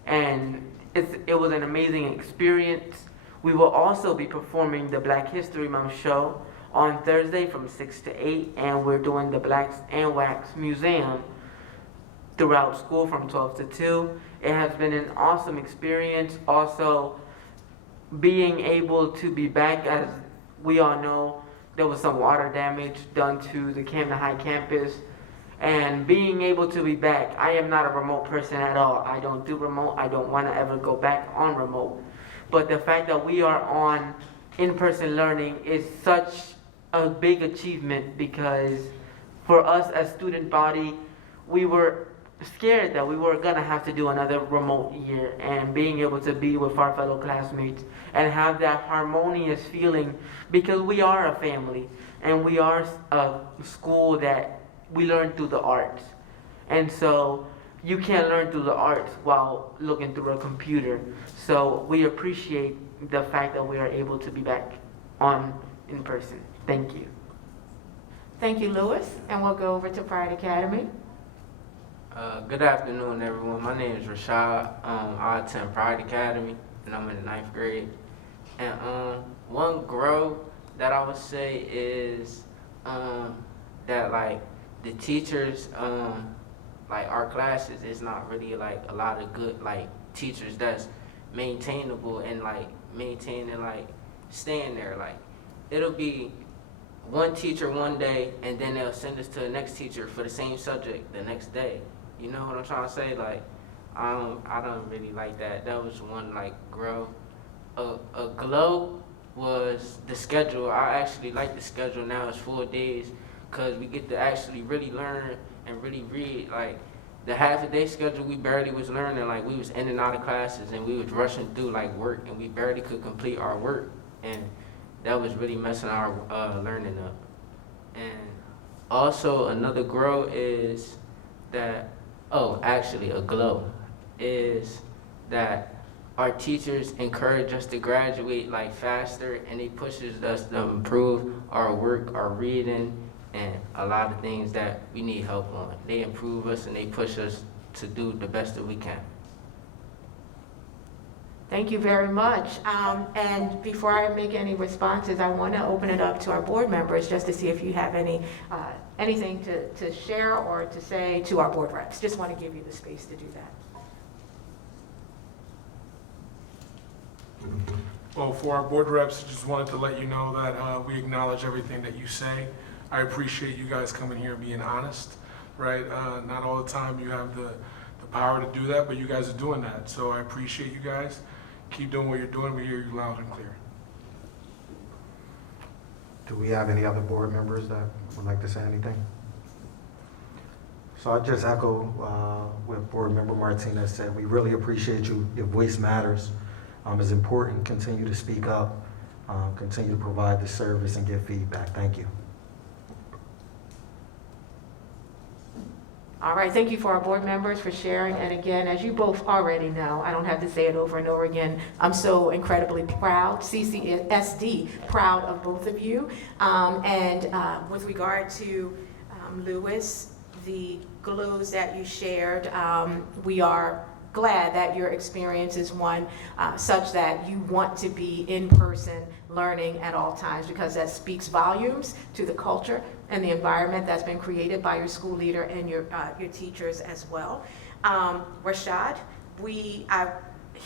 and it was an amazing experience. We will also be performing the Black History Month show on Thursday from 6 to 8, and we're doing the Blacks and Wax Museum throughout school from 12 to 2. It has been an awesome experience. Also, being able to be back, as we all know, there was some water damage done to the Camden High campus. And being able to be back, I am not a remote person at all. I don't do remote. I don't want to ever go back on remote. But the fact that we are on in-person learning is such a big achievement, because for us as student body, we were scared that we were going to have to do another remote year, and being able to be with our fellow classmates and have that harmonious feeling, because we are a family and we are a school that we learn through the arts. And so you can't learn through the arts while looking through a computer. So we appreciate the fact that we are able to be back on in person. Thank you. Thank you, Lewis. And we'll go over to Pride Academy. Good afternoon, everyone. My name is Rashad. I attend Pride Academy, and I'm in the 9th grade. And one growth that I would say is that like the teachers, like our classes, is not really like a lot of good like teachers that's maintainable and like maintaining like staying there. Like it'll be one teacher one day, and then they'll send us to the next teacher for the same subject the next day. You know what I'm trying to say? Like, I don't really like that. That was one like grow. A glow was the schedule. I actually like the schedule now. It's 4 days, cause we get to actually really learn and really read. Like the half-a-day schedule, we barely was learning. Like we was in and out of classes, and we was rushing through like work, and we barely could complete our work, and that was really messing our learning up. And also another grow is that, actually a glow, is that our teachers encourage us to graduate like faster, and they pushes us to improve our work, our reading, and a lot of things that we need help on. They improve us and they push us to do the best that we can. Thank you very much. And before I make any responses, I want to open it up to our board members just to see if you have anything to share or to say to our board reps. Just want to give you the space to do that. Well, for our board reps, just wanted to let you know that we acknowledge everything that you say. I appreciate you guys coming here and being honest, right? Not all the time you have the power to do that, but you guys are doing that. So I appreciate you guys. Keep doing what you're doing. We hear you loud and clear. Do we have any other board members that would like to say anything? So I'll just echo what Board Member Martinez said. We really appreciate you. Your voice matters. It's important. Continue to speak up. Continue to provide the service and give feedback. Thank you. All right, thank you for our board members for sharing. And again, as you both already know, I don't have to say it over and over again, I'm so incredibly proud, CCSD, proud of both of you. And with regard to Lewis, the glues that you shared. We are glad that your experience is one such that you want to be in person learning at all times, because that speaks volumes to the culture and the environment that's been created by your school leader and your teachers as well. Rashad, I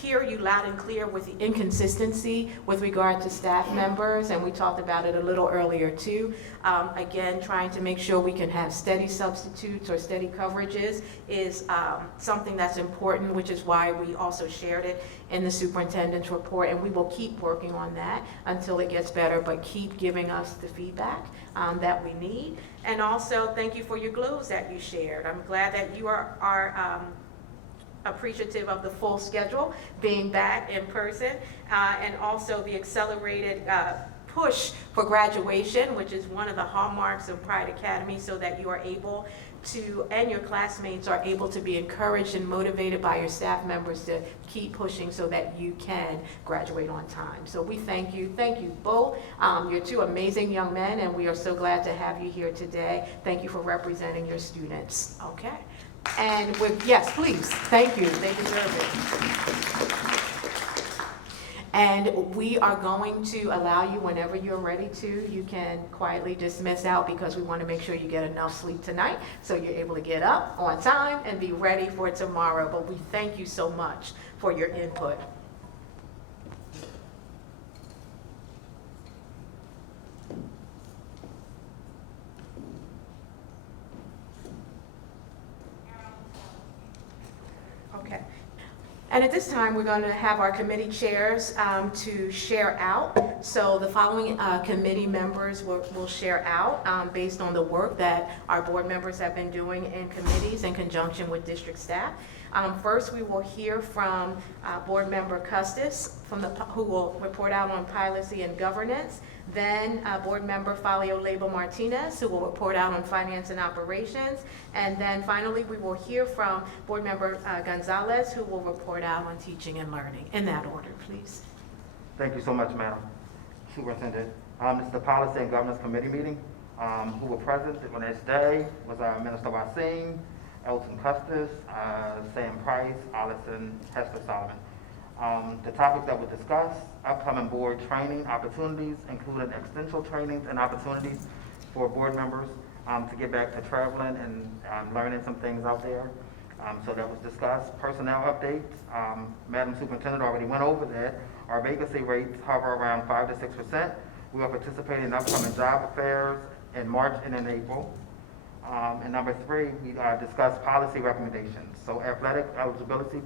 hear you loud and clear with the inconsistency with regard to staff members, and we talked about it a little earlier too. Again, trying to make sure we can have steady substitutes or steady coverages is something that's important, which is why we also shared it in the superintendent's report, and we will keep working on that until it gets better, but keep giving us the feedback that we need. And also, thank you for your glues that you shared. I'm glad that you are appreciative of the full schedule being back in person, and also the accelerated push for graduation, which is one of the hallmarks of Pride Academy, so that you are able to, and your classmates are able to be encouraged and motivated by your staff members to keep pushing so that you can graduate on time. So we thank you both. You're two amazing young men, and we are so glad to have you here today. Thank you for representing your students. Okay. And yes, please, thank you, they deserve it. And we are going to allow you, whenever you're ready to, you can quietly dismiss out, because we want to make sure you get enough sleep tonight so you're able to get up on time and be ready for tomorrow. But we thank you so much for your input. Okay. And at this time, we're going to have our committee chairs to share out. So the following committee members will share out based on the work that our board members have been doing in committees in conjunction with district staff. First, we will hear from Board Member Custis, who will report out on policy and governance. Then Board Member Falio Lebo Martinez, who will report out on finance and operations. And then finally, we will hear from Board Member Gonzalez, who will report out on teaching and learning. In that order, please. Thank you so much, Madam Superintendent. This is the Policy and Governance Committee meeting. Who were present on this day was Minister Wasim, Elton Custis, Sam Price, Allison Hester Solomon. The topics that were discussed: upcoming board training opportunities, including extensional trainings and opportunities for board members to get back to traveling and learning some things out there. So that was discussed. Personnel updates. Madam Superintendent already went over that. Our vacancy rates hover around 5 to 6%. We are participating in upcoming job affairs in March and in April. And number 3, we discussed policy recommendations. So athletic eligibility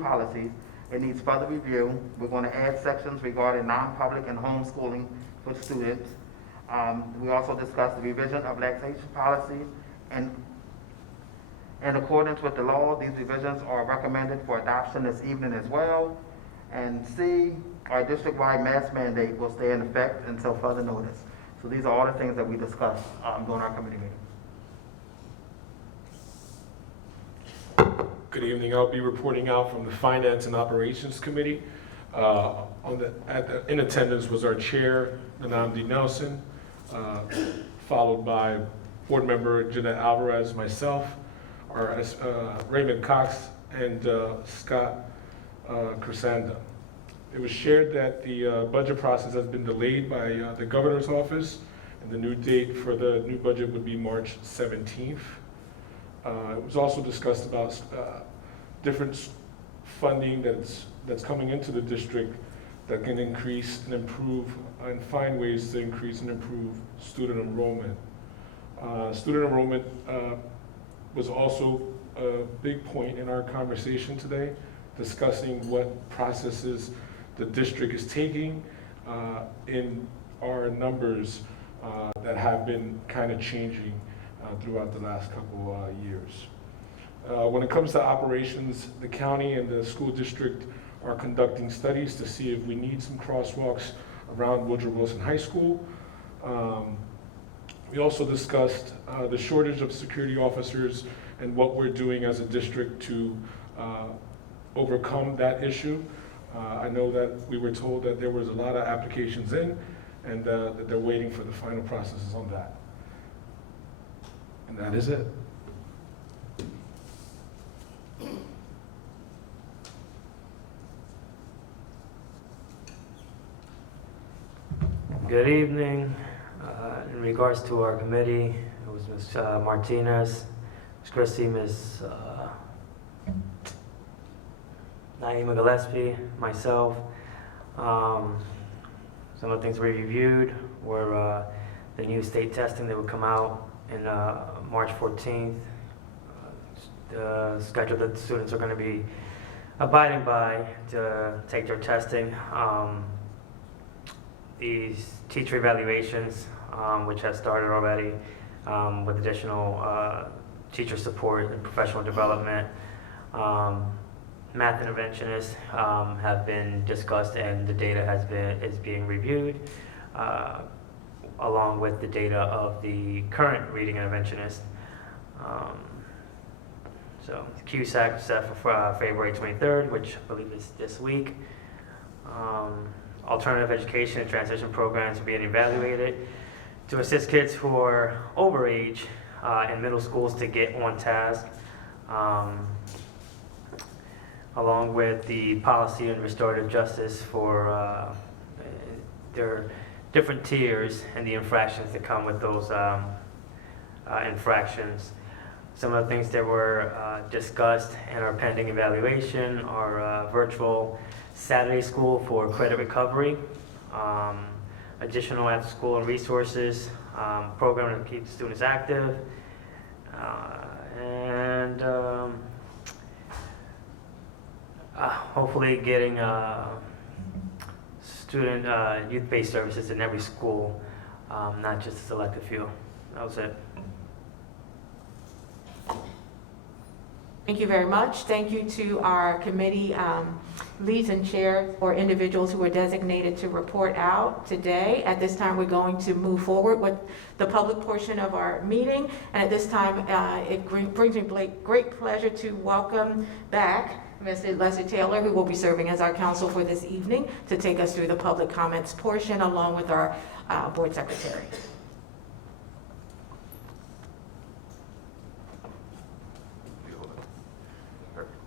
policies, it needs further review. We're going to add sections regarding non-public and homeschooling for students. We also discussed the revision of lactation policies, and in accordance with the law, these revisions are recommended for adoption this evening as well. And C, our district-wide mask mandate will stay in effect until further notice. So these are all the things that we discussed during our committee meeting. Good evening. I'll be reporting out from the Finance and Operations Committee. In attendance was our chair, Nnamdi Nelson, followed by Board Member Jeanette Alvarez, myself, our Raymond Cox, and Scott Crescenda. It was shared that the budget process has been delayed by the governor's office, and the new date for the new budget would be March 17th. It was also discussed about different funding that's coming into the district that can increase and improve and find ways to increase and improve student enrollment. Student enrollment was also a big point in our conversation today, discussing what processes the district is taking in our numbers that have been kind of changing throughout the last couple years. When it comes to operations, the county and the school district are conducting studies to see if we need some crosswalks around Woodrow Wilson High School. We also discussed the shortage of security officers and what we're doing as a district to overcome that issue. I know that we were told that there was a lot of applications in, and that they're waiting for the final processes on that. And that is it. Good evening. In regards to our committee, it was Ms. Martinez, Ms. Christie, Ms. Naima Gillespie, myself. Some of the things we reviewed were the new state testing that would come out in March 14th, the schedule that the students are going to be abiding by to take their testing. These teacher evaluations, which has started already with additional teacher support and professional development. Math interventionists have been discussed, and the data is being reviewed, along with the data of the current reading interventionist. So QSAC set for February 23rd, which I believe is this week. Alternative education and transition programs are being evaluated to assist kids who are overage in middle schools to get on task, along with the policy and restorative justice for their different tiers and the infractions that come with those infractions. Some of the things that were discussed and are pending evaluation are virtual Saturday school for credit recovery, additional after-school and resources, program to keep students active, and hopefully getting student youth-based services in every school, not just a selected few. That was it. Thank you very much. Thank you to our committee leads and chairs or individuals who were designated to report out today. At this time, we're going to move forward with the public portion of our meeting. And at this time, it brings me great pleasure to welcome back Mr. Leslie Taylor, who will be serving as our counsel for this evening, to take us through the public comments portion along with our board secretary.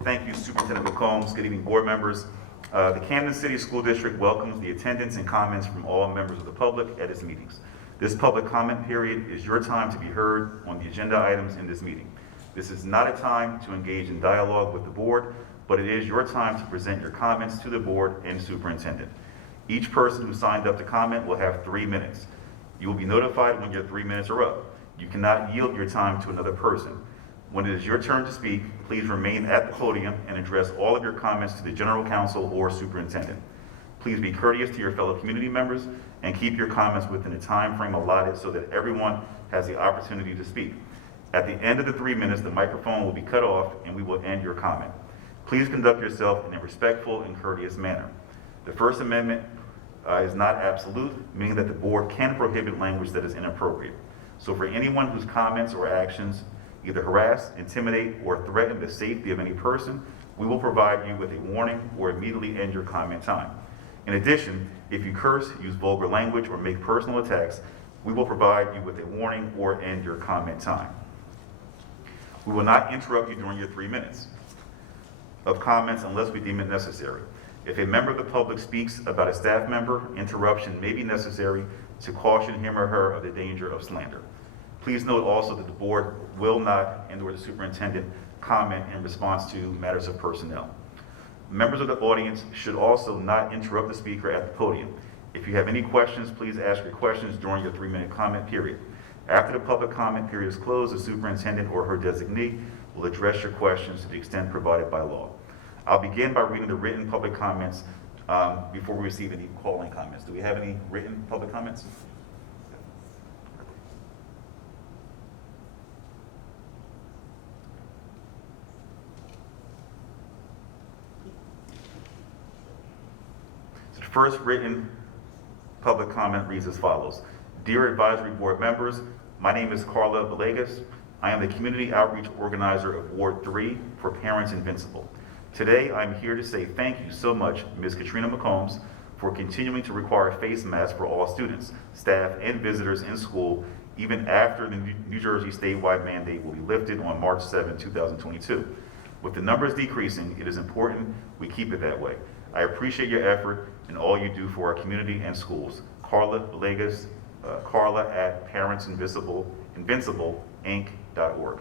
Thank you, Superintendent McCombs. Good evening, board members. The Camden City School District welcomes the attendance and comments from all members of the public at its meetings. This public comment period is your time to be heard on the agenda items in this meeting. This is not a time to engage in dialogue with the board, but it is your time to present your comments to the board and superintendent. Each person who signed up to comment will have 3 minutes. You will be notified when your 3 minutes are up. You cannot yield your time to another person. When it is your turn to speak, please remain at the podium and address all of your comments to the general counsel or superintendent. Please be courteous to your fellow community members and keep your comments within the time frame allotted so that everyone has the opportunity to speak. At the end of the 3 minutes, the microphone will be cut off and we will end your comment. Please conduct yourself in a respectful and courteous manner. The First Amendment is not absolute, meaning that the board can prohibit language that is inappropriate. So for anyone whose comments or actions either harass, intimidate, or threaten the safety of any person, we will provide you with a warning or immediately end your comment time. In addition, if you curse, use vulgar language, or make personal attacks, we will provide you with a warning or end your comment time. We will not interrupt you during your 3 minutes of comments unless we deem it necessary. If a member of the public speaks about a staff member, interruption may be necessary to caution him or her of the danger of slander. Please note also that the board will not, and/or the superintendent, comment in response to matters of personnel. Members of the audience should also not interrupt the speaker at the podium. If you have any questions, please ask your questions during your 3-minute comment period. After the public comment period is closed, the superintendent or her designee will address your questions to the extent provided by law. I'll begin by reading the written public comments before we receive any call-in comments. Do we have any written public comments? So the first written public comment reads as follows. Dear advisory board members, my name is Carla Villegas. I am the community outreach organizer of Ward 3 for Parents Invincible. Today, I'm here to say thank you so much, Ms. Katrina McCombs, for continuing to require face masks for all students, staff, and visitors in school, even after the New Jersey statewide mandate will be lifted on March 7, 2022. With the numbers decreasing, it is important we keep it that way. I appreciate your effort and all you do for our community and schools. Carla Villegas, Carla@parentsinvincibleinc.org.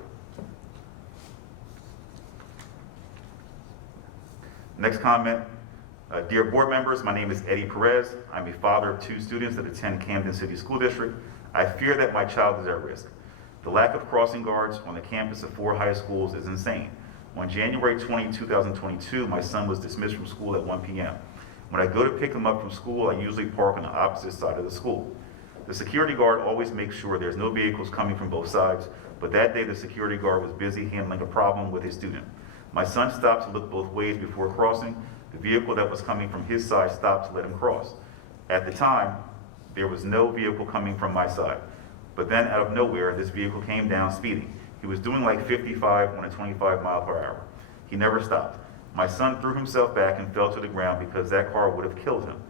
Next comment. Dear board members, my name is Eddie Perez. I'm a father of 2 students that attend Camden City School District. I fear that my child is at risk. The lack of crossing guards on the campus of 4 high schools is insane. On January 20, 2022, my son was dismissed from school at 1 p.m. When I go to pick him up from school, I usually park on the opposite side of the school. The security guard always makes sure there's no vehicles coming from both sides, but that day the security guard was busy handling a problem with a student. My son stopped to look both ways before crossing. The vehicle that was coming from his side stopped to let him cross. At the time, there was no vehicle coming from my side. But then out of nowhere, this vehicle came down speeding. He was doing like 55 on a 25 mile per hour. He never stopped. My son threw himself back and fell to the ground because that car would have killed him.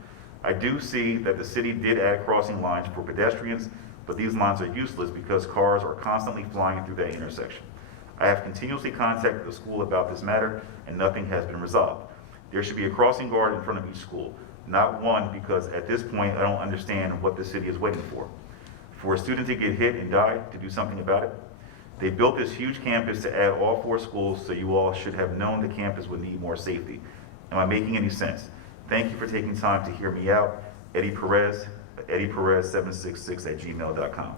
I do see that the city did add crossing lines for pedestrians, but these lines are useless because cars are constantly flying through that intersection. I have continuously contacted the school about this matter and nothing has been resolved. There should be a crossing guard in front of each school, not one, because at this point I don't understand what the city is waiting for. For a student to get hit and die, to do something about it? They built this huge campus to add all 4 schools, so you all should have known the campus would need more safety. Am I making any sense? Thank you for taking time to hear me out. Eddie Perez, eddieperez766@gmail.com.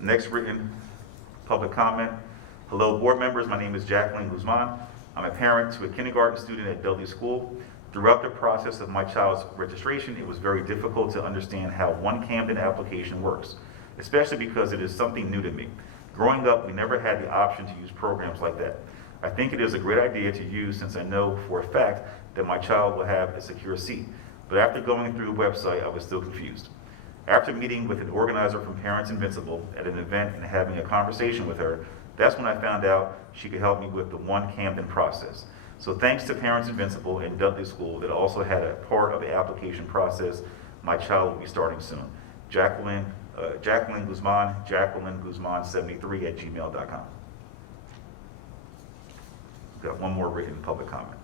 Next written public comment. Hello, board members. My name is Jacqueline Guzman. I'm a parent to a kindergarten student at Dudley School. Throughout the process of my child's registration, it was very difficult to understand how one Camden application works, especially because it is something new to me. Growing up, we never had the option to use programs like that. I think it is a great idea to use since I know for a fact that my child will have a secure seat. But after going through the website, I was still confused. After meeting with an organizer from Parents Invincible at an event and having a conversation with her, that's when I found out she could help me with the One Camden process. So thanks to Parents Invincible and Dudley School that also had a part of the application process, my child will be starting soon. Jacqueline Guzman, JacquelineGuzman73@gmail.com. Got one more written public comment.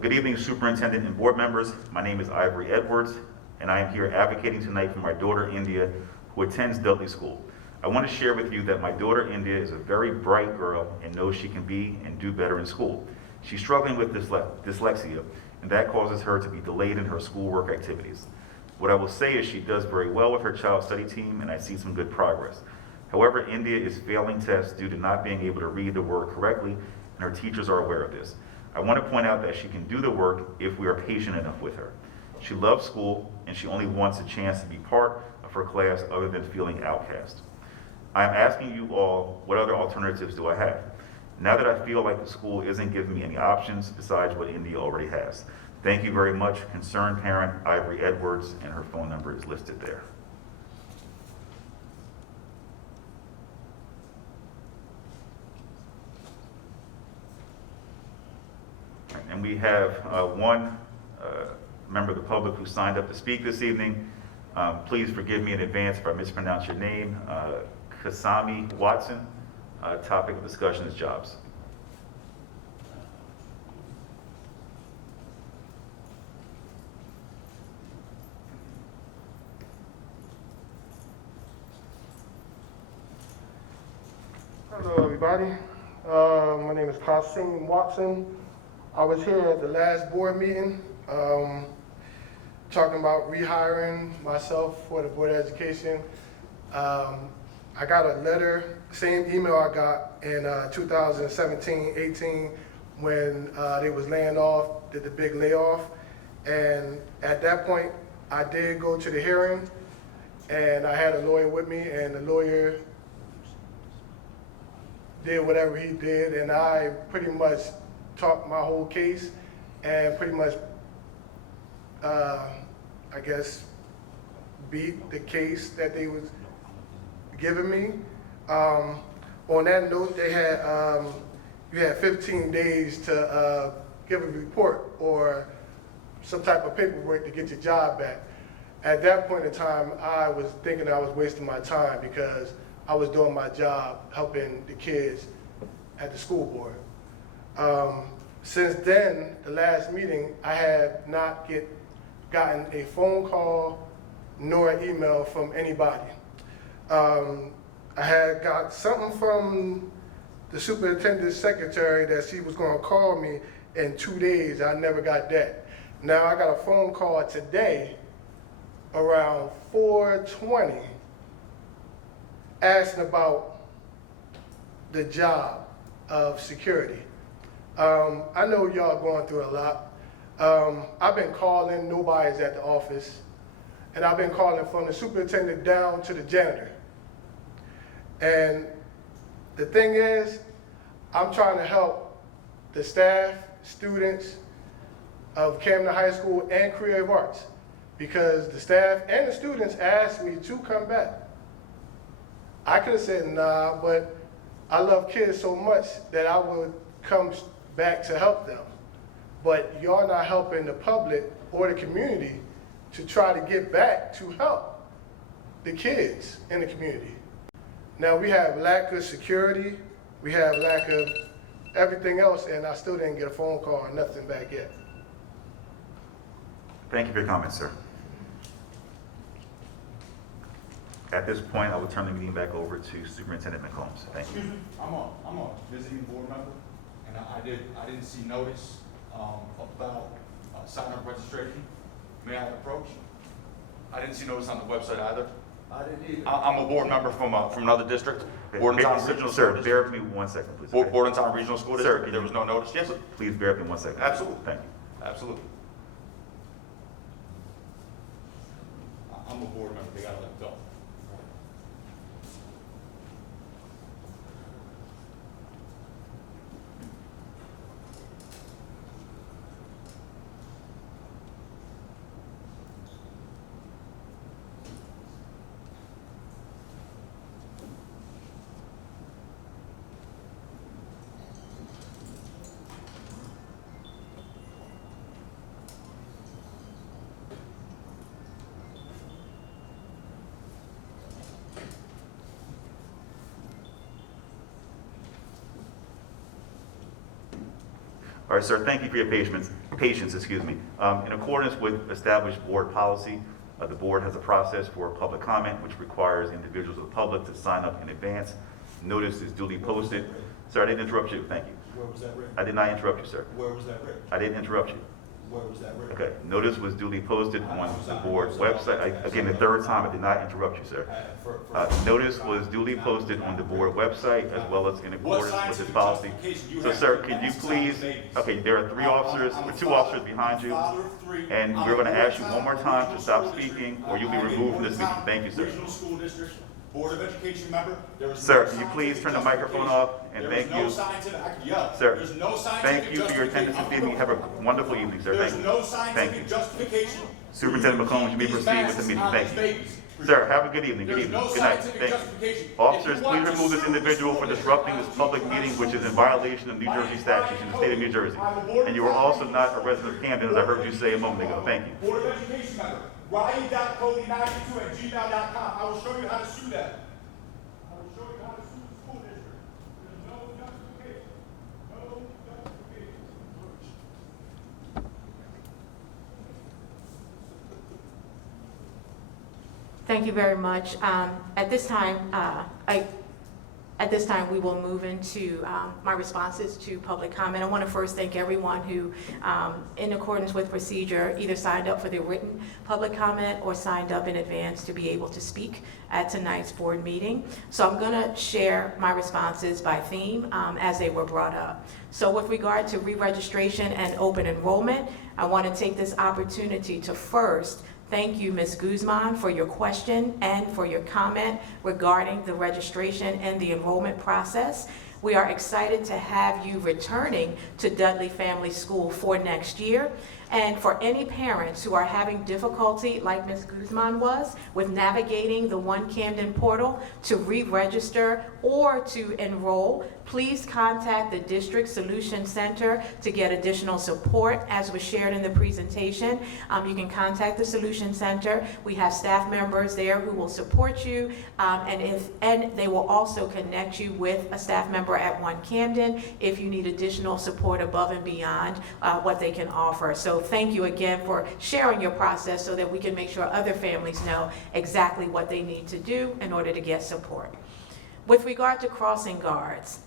Good evening, Superintendent and board members. My name is Ivory Edwards, and I am here advocating tonight for my daughter, India, who attends Dudley School. I want to share with you that my daughter, India, is a very bright girl and knows she can be and do better in school. She's struggling with dyslexia, and that causes her to be delayed in her schoolwork activities. What I will say is she does very well with her child study team, and I see some good progress. However, India is failing tests due to not being able to read the word correctly, and her teachers are aware of this. I want to point out that she can do the work if we are patient enough with her. She loves school, and she only wants a chance to be part of her class other than feeling outcast. I am asking you all, what other alternatives do I have? Now that I feel like the school isn't giving me any options besides what India already has. Thank you very much. Concerned parent, Ivory Edwards, and her phone number is listed there. And we have one member of the public who signed up to speak this evening. Please forgive me in advance if I mispronounce your name. Kasami Watson. Topic of discussion is jobs. Hello, everybody. My name is Kasim Watson. I was here at the last board meeting talking about rehiring myself for the Board of Education. I got a letter, same email I got in 2017-18 when they was laying off, did the big layoff. And at that point, I did go to the hearing, and I had a lawyer with me, and the lawyer did whatever he did, and I pretty much talked my whole case and pretty much, I guess, beat the case that they was giving me. On that note, they had, you had 15 days to give a report or some type of paperwork to get your job back. At that point in time, I was thinking I was wasting my time because I was doing my job helping the kids at the school board. Since then, the last meeting, I have not get gotten a phone call nor an email from anybody. I had got something from the superintendent's secretary that she was gonna call me in 2 days. I never got that. Now I got a phone call today around 4:20 asking about the job of security. I know y'all going through a lot. I've been calling, nobody's at the office. And I've been calling from the superintendent down to the janitor. And the thing is, I'm trying to help the staff, students of Camden High School and Creative Arts, because the staff and the students asked me to come back. I could have said nah, but I love kids so much that I would come back to help them. But y'all not helping the public or the community to try to get back to help the kids in the community. Now we have lack of security, we have lack of everything else, and I still didn't get a phone call or nothing back yet. Thank you for your comments, sir. At this point, I will turn the meeting back over to Superintendent McCombs. Thank you. Excuse me, I'm a visiting board member, and I didn't see notice about sign-up registration. May I approach? I didn't see notice on the website either. I didn't either. I'm a board member from another district, Bordentown Regional Sir, School bear District. with me 1 second, please. Bordentown Regional School Sir, District, can there you- was no notice? Yes, Please bear with me 1 second. absolutely. Thank you. Absolutely. I'm a board member, they gotta let go. All right, sir, thank you for your patience. In accordance with established board policy, the board has a process for public comment which requires individuals of the public to sign up in advance. Notice is duly posted. Sir, I didn't interrupt you, thank you. Where was that written? I did not interrupt you, sir. Where was that written? I didn't interrupt you. Where was that written? Okay, notice was duly posted on the board website. Again, the third time, I did not interrupt you, sir. Notice was duly posted on the board website as well as in accordance with this policy. So, sir, can you please, okay, there are two officers behind you, and we're gonna ask you one more time to stop speaking, or you'll be removed from this meeting. Thank you, sir. Regional School District, Board of Education member. There was Sir, no can you please scientific turn the microphone off, and thank There you. was no scientific, I can yell. Sir, There's no scientific thank you for your attendance this evening. Have a wonderful evening, sir. Thank There's you. no Thank you. scientific justification. Superintendent McCombs, you may These proceed with the meeting. masks on Thank these you. babies. Sir, have a good evening. Good There's evening. no Good night. scientific Thank you. justification. Officers, If you want please to remove this sue individual for the disrupting school this public district, meeting, which is in violation of New Jersey statutes in the state of New Jersey. And you are also not a resident of Camden, as I heard you say a moment ago. Thank you. Board of Education member, Ryan.Cody92@gmail.com. I will show you how to sue them. I will show you how to sue the school district. There's no justification. No justification. Thank you very much. At this time, we will move into my responses to public comment. I want to first thank everyone who, in accordance with procedure, either signed up for the written public comment or signed up in advance to be able to speak at tonight's board meeting. So I'm going to share my responses by theme as they were brought up. So with regard to re-registration and open enrollment, I want to take this opportunity to first thank you, Ms. Guzman, for your question and for your comment regarding the registration and the enrollment process. We are excited to have you returning to Dudley Family School for next year. And for any parents who are having difficulty, like Ms. Guzman was, with navigating the One Camden portal to re-register or to enroll, please contact the District Solution Center to get additional support, as was shared in the presentation. You can contact the Solution Center. We have staff members there who will support you, and they will also connect you with a staff member at One Camden if you need additional support above and beyond what they can offer. So thank you again for sharing your process so that we can make sure other families know exactly what they need to do in order to get support. With regard to crossing guards,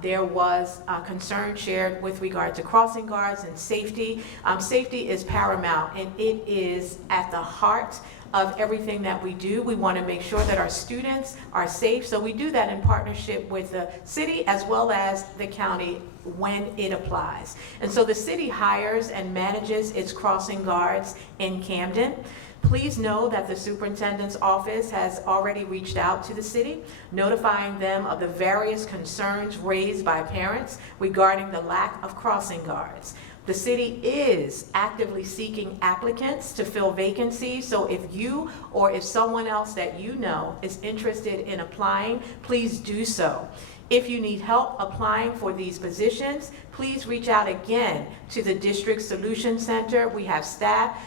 there was concern shared with regard to crossing guards and safety. Safety is paramount, and it is at the heart of everything that we do. We want to make sure that our students are safe, so we do that in partnership with the city as well as the county when it applies. And so the city hires and manages its crossing guards in Camden. Please know that the superintendent's office has already reached out to the city, notifying them of the various concerns raised by parents regarding the lack of crossing guards. The city is actively seeking applicants to fill vacancies, so if you or if someone else that you know is interested in applying, please do so. If you need help applying for these positions, please reach out again to the District Solution Center. We have staff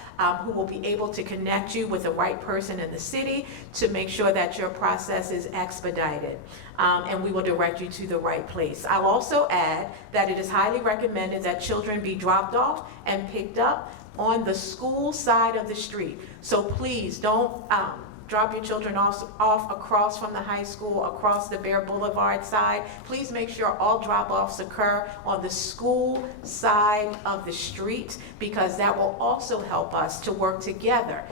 who will be able to connect you with the right person in the city to make sure that your process is expedited. And we will direct you to the right place. I'll also add that it is highly recommended that children be dropped off and picked up on the school side of the street. So please don't drop your children off across from the high school, across the Bear Boulevard side. Please make sure all drop-offs occur on the school side of the street, because that will also help us to work together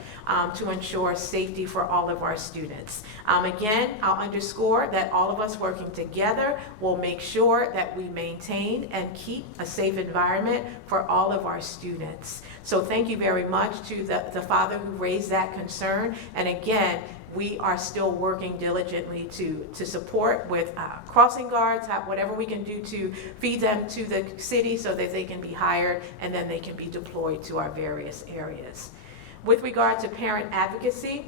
to ensure safety for all of our students. Again, I'll underscore that all of us working together will make sure that we maintain and keep a safe environment for all of our students. So thank you very much to the father who raised that concern. And again, we are still working diligently to support with crossing guards, whatever we can do to feed them to the city so that they can be hired and then they can be deployed to our various areas. With regard to parent advocacy,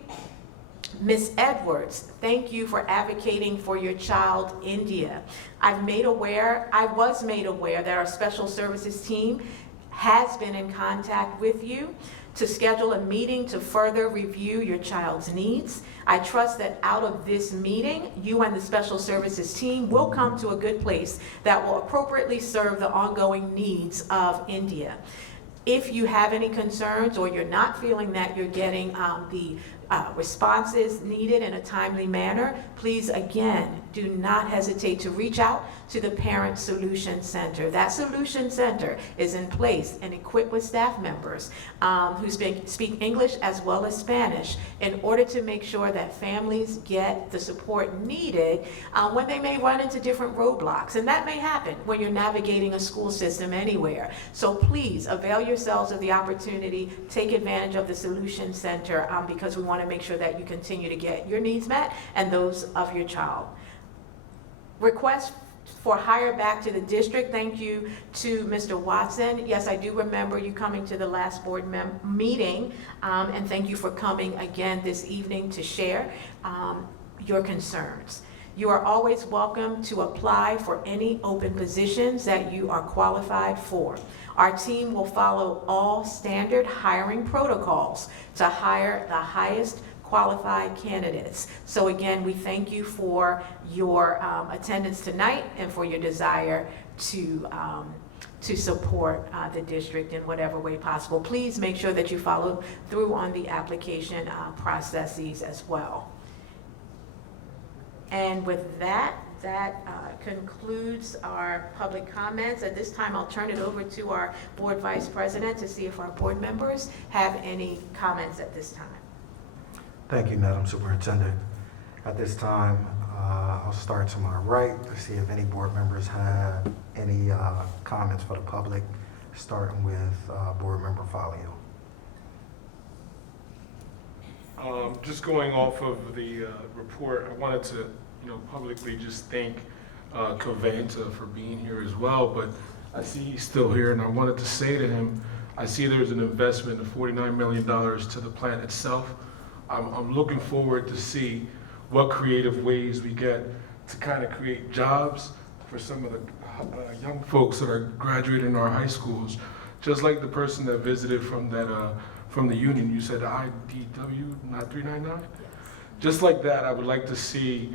Ms. Edwards, thank you for advocating for your child, India. I was made aware that our special services team has been in contact with you to schedule a meeting to further review your child's needs. I trust that out of this meeting, you and the special services team will come to a good place that will appropriately serve the ongoing needs of India. If you have any concerns or you're not feeling that you're getting the responses needed in a timely manner, please again, do not hesitate to reach out to the Parent Solution Center. That Solution Center is in place and equipped with staff members who speak English as well as Spanish in order to make sure that families get the support needed when they may run into different roadblocks. And that may happen when you're navigating a school system anywhere. So please avail yourselves of the opportunity, take advantage of the Solution Center because we want to make sure that you continue to get your needs met and those of your child. Request for hire back to the district. Thank you to Mr. Watson. Yes, I do remember you coming to the last board meeting, and thank you for coming again this evening to share your concerns. You are always welcome to apply for any open positions that you are qualified for. Our team will follow all standard hiring protocols to hire the highest qualified candidates. So again, we thank you for your attendance tonight and for your desire to support the district in whatever way possible. Please make sure that you follow through on the application processes as well. And with that concludes our public comments. At this time, I'll turn it over to our board vice president to see if our board members have any comments at this time. Thank you, Madam Superintendent. At this time, I'll start to my right to see if any board members have any comments for the public, starting with Board Member Fallio. Just going off of the report, I wanted to, publicly just thank Covanta for being here as well, but I see he's still here, and I wanted to say to him, I see there's an investment of $49 million to the plant itself. I'm looking forward to see what creative ways we get to kind of create jobs for some of the young folks that are graduating our high schools. Just like the person that visited from the union, you said IDW, not 399? Just like that, I would like to see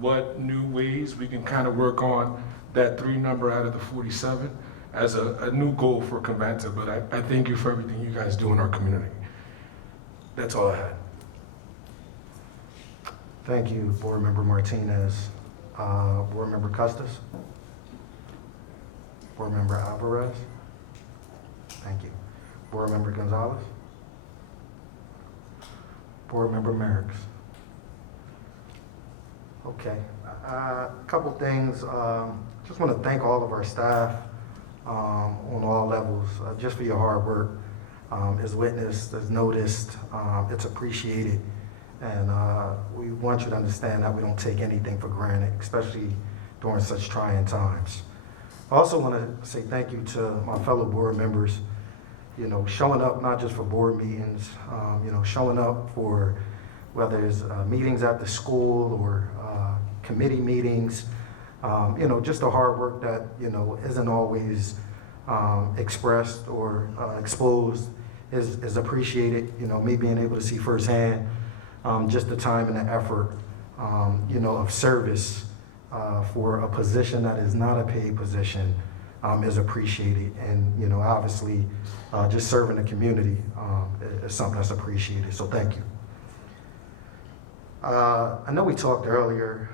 what new ways we can kind of work on that 3 number out of the 47 as a new goal for Covanta, but I thank you for everything you guys do in our community. That's all I had. Thank you, Board Member Martinez. Board Member Custis? Board Member Alvarez? Thank you. Board Member Gonzalez? Board Member Merrick's? Okay. A couple things. Just want to thank all of our staff on all levels just for your hard work. It's witnessed, it's noticed, it's appreciated. And we want you to understand that we don't take anything for granted, especially during such trying times. I also want to say thank you to my fellow board members, you know, showing up not just for board meetings, you know, showing up for whether it's meetings at the school or committee meetings, you know, just the hard work that, you know, isn't always expressed or exposed is appreciated. You know, me being able to see firsthand just the time and the effort, you know, of service for a position that is not a paid position is appreciated. And, you know, obviously, just serving the community is something that's appreciated. So thank you. I know we talked earlier,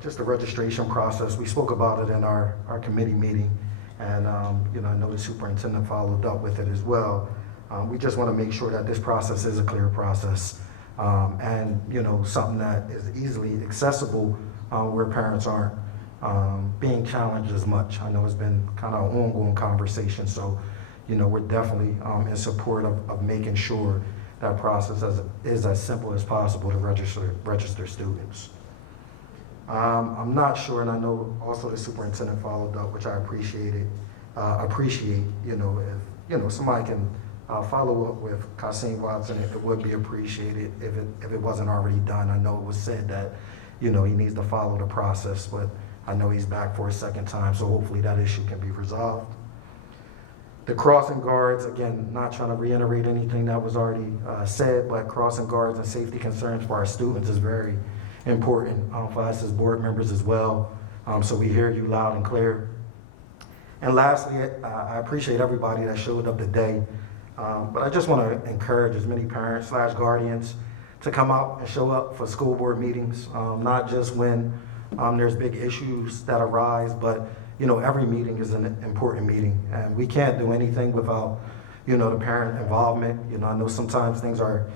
just the registration process. We spoke about it in our committee meeting. And, you know, I know the superintendent followed up with it as well. We just want to make sure that this process is a clear process. And, you know, something that is easily accessible where parents aren't being challenged as much. I know it's been kind of an ongoing conversation, so, you know, we're definitely in support of making sure that process is as simple as possible to register students. I'm not sure, and I know also the superintendent followed up, which I appreciate, you know, if, you know, somebody can follow up with Kasim Watson, it would be appreciated if it wasn't already done. I know it was said that, you know, he needs to follow the process, but I know he's back for a second time, so hopefully that issue can be resolved. The crossing guards, again, not trying to reiterate anything that was already said, but crossing guards and safety concerns for our students is very important for us as board members as well. So we hear you loud and clear. And lastly, I appreciate everybody that showed up today. But I just want to encourage as many parents / guardians to come out and show up for school board meetings, not just when there's big issues that arise, but, you know, every meeting is an important meeting. And we can't do anything without, you know, the parent involvement. You know, I know sometimes things are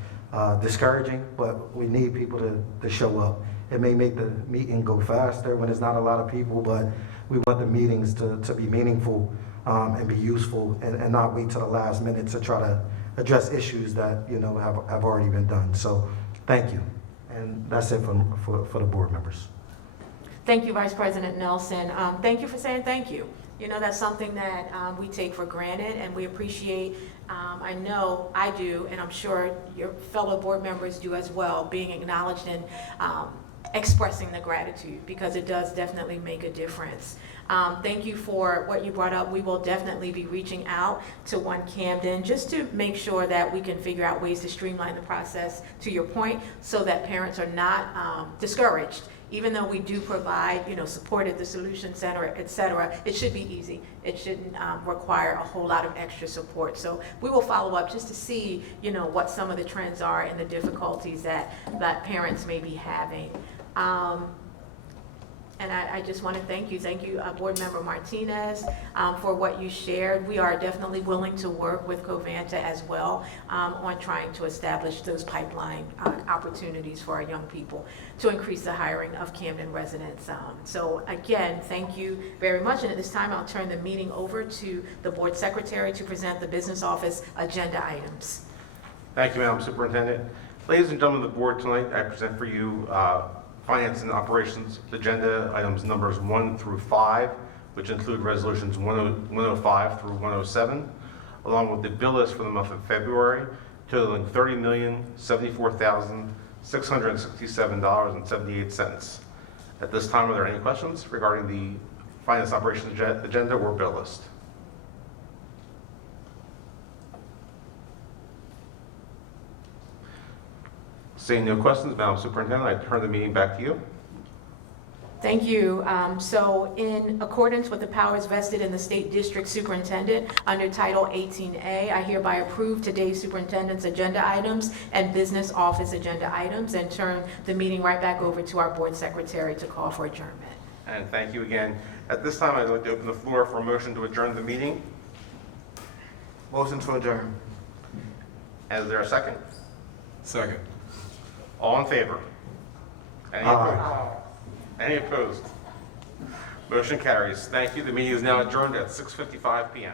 discouraging, but we need people to show up. It may make the meeting go faster when there's not a lot of people, but we want the meetings to be meaningful and be useful and not wait till the last minute to try to address issues that, you know, have already been done. So thank you. And that's it for the board members. Thank you, Vice President Nelson. Thank you for saying thank you. You know, that's something that we take for granted and we appreciate. I know I do, and I'm sure your fellow board members do as well, being acknowledged and expressing the gratitude, because it does definitely make a difference. Thank you for what you brought up. We will definitely be reaching out to One Camden just to make sure that we can figure out ways to streamline the process, to your point, so that parents are not discouraged. Even though we do provide, you know, support at the Solution Center, et cetera, it should be easy. It shouldn't require a whole lot of extra support. So we will follow up just to see, you know, what some of the trends are and the difficulties that parents may be having. And I just want to thank you, Board Member Martinez, for what you shared. We are definitely willing to work with Covanta as well on trying to establish those pipeline opportunities for our young people to increase the hiring of Camden residents. So again, thank you very much. And at this time, I'll turn the meeting over to the Board Secretary to present the Business Office agenda items. Thank you, Madam Superintendent. Ladies and gentlemen of the board, tonight I present for you Finance and Operations agenda items numbers 1 through 5, which include resolutions 105 through 107, along with the bill list for the month of February, totaling $30,074,667.78. At this time, are there any questions regarding the Finance and Operations agenda or bill list? Seeing no questions, Madam Superintendent, I turn the meeting back to you. Thank you. So in accordance with the powers vested in the State District Superintendent under Title 18A, I hereby approve today's superintendent's agenda items and business office agenda items and turn the meeting right back over to our board secretary to call for adjournment. And thank you again. At this time, I'd like to open the floor for a motion to adjourn the meeting. Motion to adjourn. Is there a second? Second. All in favor? Any opposed? Any opposed? Motion carries. Thank you. The meeting is now adjourned at 6:55 PM.